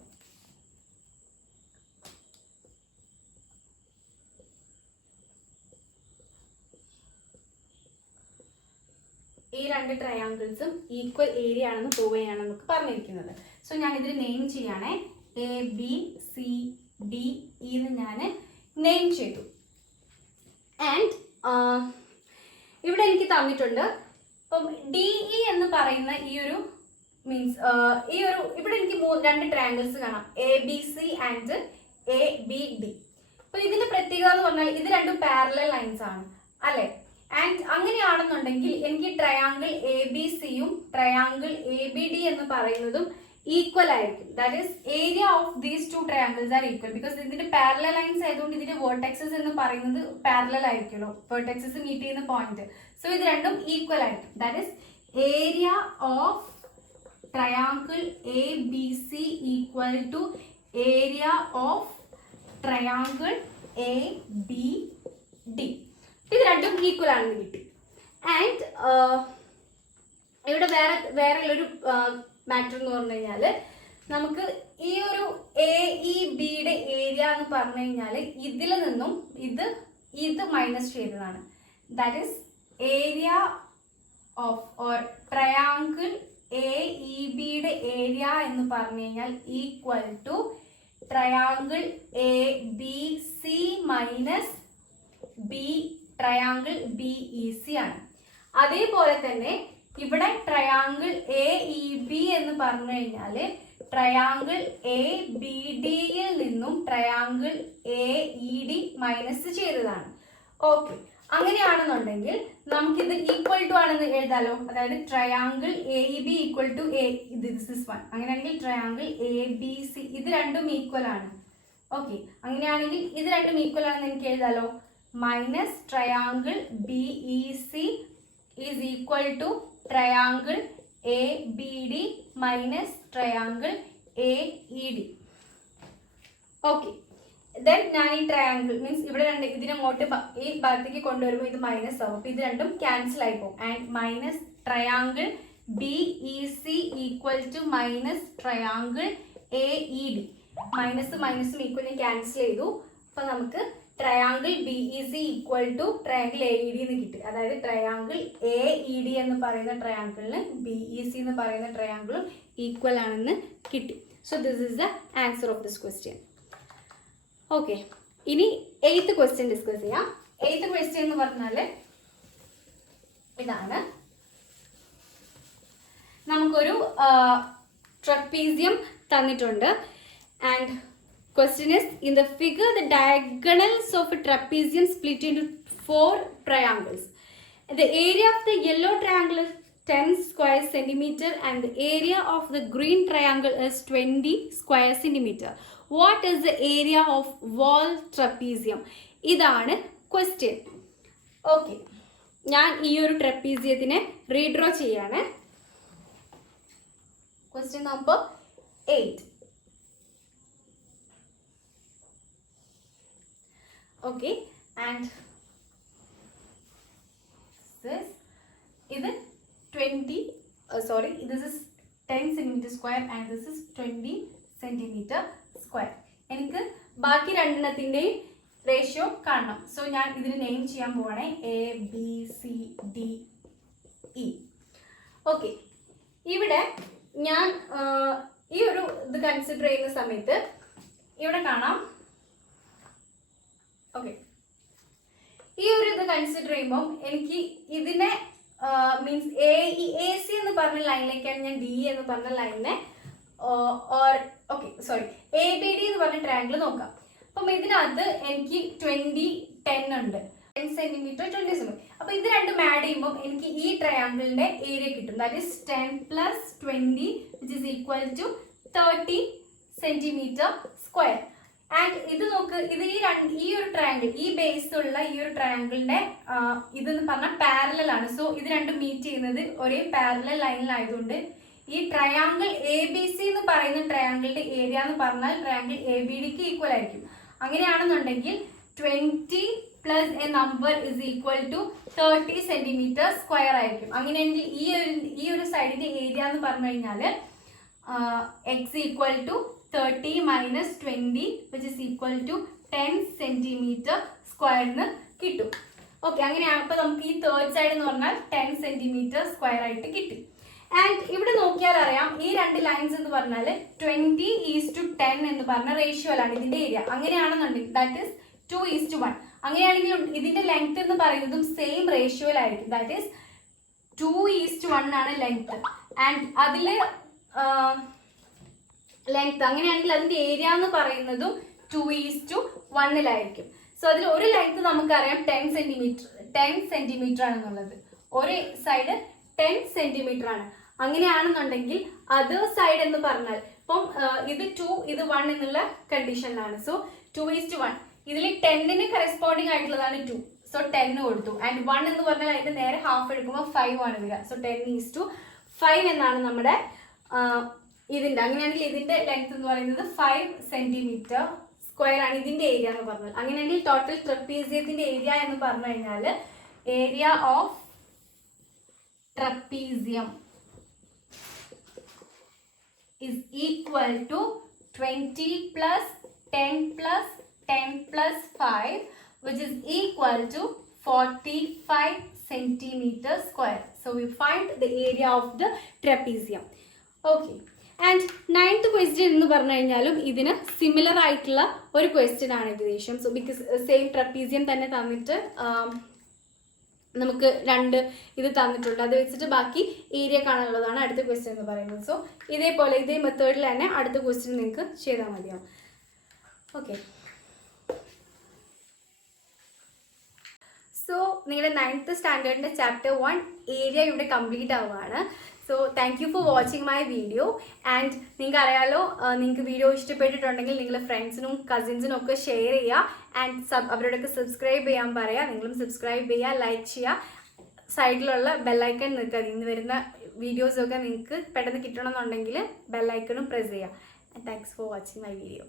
ഈ 2 ട്രയാങ്കിൾസും ഈക്വൽ ഏരിയ ആണെന്ന് പ്രൂവ് ചെയ്യാനാണ് നമുക്ക് പറഞ്ഞിരിക്കുന്നത്. സോ ഞാൻ ഇതിന് നെയിം ചെയ്യണേ. ABCD എന്ന് ഞാൻ നെയിം ചെയ്തു. ആൻഡ് ഇവിടെ എനിക്ക് തന്നിട്ടുണ്ട്. അപ്പം DE എന്ന് പറയുന്ന ഈ ഒരു മീൻസ് ഇവിടെ എനിക്ക് 2 ട്രയാങ്കിൾസ് കാണാം, ABC ആൻഡ് ABD. അപ്പൊ ഇതിന്റെ പ്രത്യേകത എന്ന് പറഞ്ഞാൽ ഇത് 2 പാരലൽ ലൈൻസ് ആണ് അല്ലെ. ആൻഡ് അങ്ങനെയാണെന്നുണ്ടെങ്കിൽ എനിക്ക് ട്രയാങ്കിൾ ABCയും ട്രയാങ്കിൾ ABD എന്ന് പറയുന്നതും ഈക്വൽ ആയിരിക്കും. That is area of these 2 triangles are equal. Because ഇതിന്റെ പാരലൽ ലൈൻസ് ആയതുകൊണ്ട് ഇതിന്റെ വേർട്ടെക്സസ് എന്ന് പറയുന്നത് പാരലൽ ആയിരിക്കുമല്ലോ, വേർട്ടെക്സസ് മീറ്റ് ചെയ്യുന്ന പോയിന്റ്. സോ ഇത് രണ്ടും ഈക്വൽ ആയിരിക്കും. That is area of triangle ABC equal to area of triangle ABD. ഇത് രണ്ടും ഈക്വൽ ആണെന്ന് കിട്ടി. ആൻഡ് ഇവിടെ വേറെ ഉള്ളൊരു മാറ്റർ എന്ന് പറഞ്ഞു കഴിഞ്ഞാൽ നമുക്ക് ഈ ഒരു AEBയുടെ ഏരിയ എന്ന് പറഞ്ഞു കഴിഞ്ഞാൽ ഇതിൽ നിന്നും ഇത് മൈനസ് ചെയ്തതാണ്. That is area of or triangle AEBയുടെ ഏരിയ എന്ന് പറഞ്ഞു കഴിഞ്ഞാൽ equal to triangle ABC minus triangle BEC ആണ്. അതേപോലെ തന്നെ ഇവിടെ ട്രയാങ്കിൾ AEB എന്ന് പറഞ്ഞു കഴിഞ്ഞാൽ ട്രയാങ്കിൾ ABDയിൽ നിന്നും ട്രയാങ്കിൾ AED മൈനസ് ചെയ്തതാണ്. ഓക്കെ, അങ്ങനെയാണെന്നുണ്ടെങ്കിൽ നമുക്കിത് ഈക്വൽ ടു ആണെന്ന് എഴുതാലോ. അതായത് triangle AEB equal to this is 1. അങ്ങനെയാണെങ്കിൽ ട്രയാങ്കിൾ ABC ഇത് രണ്ടും ഈക്വൽ ആണ്. ഓക്കെ, അങ്ങനെയാണെങ്കിൽ ഇത് രണ്ടും ഈക്വൽ ആണെന്ന് എനിക്ക് എഴുതാലോ. Minus triangle BEC is equal to triangle ABD minus triangle AED. Okay, then ഞാൻ ഈ ട്രയാങ്കിൾ മീൻസ് ഇവിടെ ഇതിനങ്ങോട്ട് ഈ ഭാഗത്തേക്ക് കൊണ്ടുവരുമ്പോൾ ഇത് മൈനസ് ആവും. അപ്പോൾ ഇത് രണ്ടും ക്യാൻസൽ ആയി പോകും. And minus triangle BEC equal to minus triangle AED. മൈനസും ഈക്വൽ ഞാൻ ക്യാൻസൽ ചെയ്തു. അപ്പോൾ നമുക്ക് triangle BEC equal to triangle AED എന്ന് കിട്ടി. അതായത് ട്രയാങ്കിൾ AED എന്ന് പറയുന്ന ട്രയാങ്കിളിന് BEC എന്ന് പറയുന്ന ട്രയാങ്കിളും ഈക്വൽ ആണെന്ന് കിട്ടി. So this is the answer of this question. Okay, ഇനി 8th ക്വസ്റ്റ്യൻ ഡിസ്കസ് ചെയ്യാം. 8th ക്വസ്റ്റ്യൻ എന്ന് പറഞ്ഞാൽ ഇതാണ്. നമുക്കൊരു ട്രപ്പീസിയം തന്നിട്ടുണ്ട്. And question is, in the figure the diagonals of a trapezium split into 4 triangles. The area of the yellow triangle is 10 square centimeter and the area of the green triangle is 20 square centimeter. What is the area of wall trapezium? ഇതാണ് question. Okay, ഞാൻ ഈ ഒരു ട്രപ്പീസിയത്തിനെ redraw ചെയ്യാണ്. Question number 8. Okay, and this is 20 this is 10 centimeter square and this is 20 centimeter square. എനിക്ക് ബാക്കി രണ്ടെണ്ണത്തിൻ്റെയും ratio കാണണം. So ഞാൻ ഇതിന് നെയിം ചെയ്യാൻ പോവാണേ ABCDE. ഓക്കെ, ഇവിടെ ഞാൻ ഈ ഒരു ഇത് കൺസിഡർ ചെയ്യുന്ന സമയത്ത് ഇവിടെ കാണാം. ഓക്കെ, ഈ ഒരു ഇത് കൺസിഡർ ചെയ്യുമ്പോൾ എനിക്ക് ഇതിനെ മീൻസ് എ സി എന്ന് പറഞ്ഞ ലൈനിലേക്കാണ് ഞാൻ ഡി എന്ന് പറഞ്ഞ ലൈനിനെ എ ബി ഡി എന്ന് പറഞ്ഞ ട്രയാങ്കിൾ നോക്കാം. അപ്പം ഇതിനകത്ത് എനിക്ക് 20, 10 ഉണ്ട്, 10 സെന്റിമീറ്റർ 20 സെന്റിമീറ്റർ. അപ്പൊ ഇത് രണ്ടും ആഡ് ചെയ്യുമ്പോൾ എനിക്ക് ഈ ട്രയാങ്കിളിന്റെ ഏരിയ കിട്ടും. That is 10 + 20 which is equal to 30 centimetre square. And ഇത് നോക്ക്, ഇത് ഈ ഒരു ട്രയാങ്കിൾ, ഈ ബേസ് ഉള്ള ഈ ഒരു ട്രയാങ്കിളിന്റെ ഇതെന്ന് പറഞ്ഞാൽ പാരലൽ ആണ്. സോ ഇത് രണ്ടും മീറ്റ് ചെയ്യുന്നത് ഒരേ പാരലൽ ലൈനിലായതുകൊണ്ട് ഈ ട്രയാങ്കിൾ എ ബി സി എന്ന് പറയുന്ന ട്രയാങ്കിളിന്റെ ഏരിയ എന്ന് പറഞ്ഞാൽ ട്രയാങ്കിൾ എ ബി ഡിക്ക് ഈക്വൽ ആയിരിക്കും. അങ്ങനെയാണെന്നുണ്ടെങ്കിൽ 20 + a number is equal to 30 centimetre square ആയിരിക്കും. അങ്ങനെയാണെങ്കിൽ ഈ ഒരു സൈഡിന്റെ ഏരിയ എന്ന് പറഞ്ഞു കഴിഞ്ഞാൽ x equal to 30 - 20 which is equal to 10 centimetre സ്ക്വയറിന് കിട്ടും. ഓക്കെ, അങ്ങനെയാണ്. അപ്പൊ നമുക്ക് ഈ തേർഡ് സൈഡ് എന്ന് പറഞ്ഞാൽ 10 സെന്റിമീറ്റർ സ്ക്വയർ ആയിട്ട് കിട്ടി. ആൻഡ് ഇവിടെ നോക്കിയാൽ അറിയാം, ഈ രണ്ട് ലൈൻസ് എന്ന് പറഞ്ഞാൽ 20:10 എന്ന് പറഞ്ഞ റേഷ്യോയിലാണ് ഇതിന്റെ ഏരിയ. അങ്ങനെയാണെന്നുണ്ടെങ്കിൽ ദാറ്റ് ഈസ് 2:1. അങ്ങനെയാണെങ്കിൽ ഇതിന്റെ ലെങ്ത് എന്ന് പറയുന്നതും സെയിം റേഷ്യോയിലായിരിക്കും. ദാറ്റ് ഈസ് 2:1 ആണ് ലെങ്ത്. ആൻഡ് അതില് ലെങ്ത് അങ്ങനെയാണെങ്കിൽ അതിന്റെ ഏരിയ എന്ന് പറയുന്നതും 2:1 സോ അതിൽ ഒരു ലെങ്ത് നമുക്കറിയാം 10 സെന്റിമീറ്റർ ആണെന്നുള്ളത്. ഒരു സൈഡ് 10 സെന്റിമീറ്റർ ആണ്. അങ്ങനെയാണെന്നുണ്ടെങ്കിൽ അതർ സൈഡ് എന്ന് പറഞ്ഞാൽ ഇപ്പം ഇത് 2 ഇത് 1 എന്നുള്ള കണ്ടീഷനിലാണ്. സോ 2:1. ഇതിൽ 10ന് കറസ്പോണ്ടിങ് ആയിട്ടുള്ളതാണ് 2. സോ 10 കൊടുത്തു. ആൻഡ് 1 എന്ന് പറഞ്ഞാൽ അതിന്റെ നേരെ ഹാഫ് എടുക്കുമ്പോൾ 5 ആണ് വരിക. സോ 10:5 എന്നാണ് നമ്മുടെ ഇതിന്റെ. അങ്ങനെയാണെങ്കിൽ ഇതിന്റെ ലെങ്ത് എന്ന് പറയുന്നത് 5 സെന്റിമീറ്റർ സ്ക്വയർ ആണ് ഇതിന്റെ ഏരിയ എന്ന് പറഞ്ഞാൽ. അങ്ങനെയാണെങ്കിൽ ടോട്ടൽ ട്രപ്പീസിയത്തിന്റെ ഏരിയ എന്ന് പറഞ്ഞു കഴിഞ്ഞാൽ area of trapezium is equal to 20 + 10 + 10 + 5 which is equal to 45 centimeter square. So we find the area of the trapezium. Okay. And 9th question എന്ന് പറഞ്ഞു കഴിഞ്ഞാലും ഇതിന് സിമിലർ ആയിട്ടുള്ള ഒരു ക്വസ്റ്റ്യൻ ആണ് ഏകദേശം. സോ ബിക്കോസ് സെയിം ട്രപ്പീസിയം തന്നെ തന്നിട്ട് നമുക്ക് രണ്ട് ഇത് തന്നിട്ടുണ്ട്. അത് വെച്ചിട്ട് ബാക്കി ഏരിയ കാണാനുള്ളതാണ് അടുത്ത ക്വസ്റ്റ്യൻ എന്ന് പറയുന്നത്. സോ ഇതേപോലെ ഇതേ മെത്തേഡിൽ തന്നെ അടുത്ത ക്വസ്റ്റ്യൻ നിങ്ങൾക്ക് ചെയ്താൽ മതിയാവും. ഓക്കെ, സോ നിങ്ങളുടെ 9th സ്റ്റാൻഡേർഡിൻ്റെ ചാപ്റ്റർ 1 ഏരിയ ഇവിടെ കംപ്ലീറ്റ് ആവുകയാണ്. So thank you for watching my video. And നിങ്ങൾക്ക് അറിയാലോ, നിങ്ങൾക്ക് വീഡിയോ ഇഷ്ടപ്പെട്ടിട്ടുണ്ടെങ്കിൽ നിങ്ങൾ ഫ്രണ്ട്സിനും കസിൻസിനും ഒക്കെ ഷെയർ ചെയ്യുക. ആൻഡ് അവരോടൊക്കെ സബ്സ്ക്രൈബ് ചെയ്യാൻ പറയുക. നിങ്ങളും സബ്സ്ക്രൈബ് ചെയ്യുക, ലൈക്ക് ചെയ്യുക. സൈഡിലുള്ള ബെല്ലൈക്കൺ നിൽക്കുക. ഇന്ന് വരുന്ന വീഡിയോസൊക്കെ നിങ്ങൾക്ക് പെട്ടെന്ന് കിട്ടണമെന്നുണ്ടെങ്കിൽ ബെല്ലൈക്കണും പ്രസ് ചെയ്യുക. And thanks for watching my video.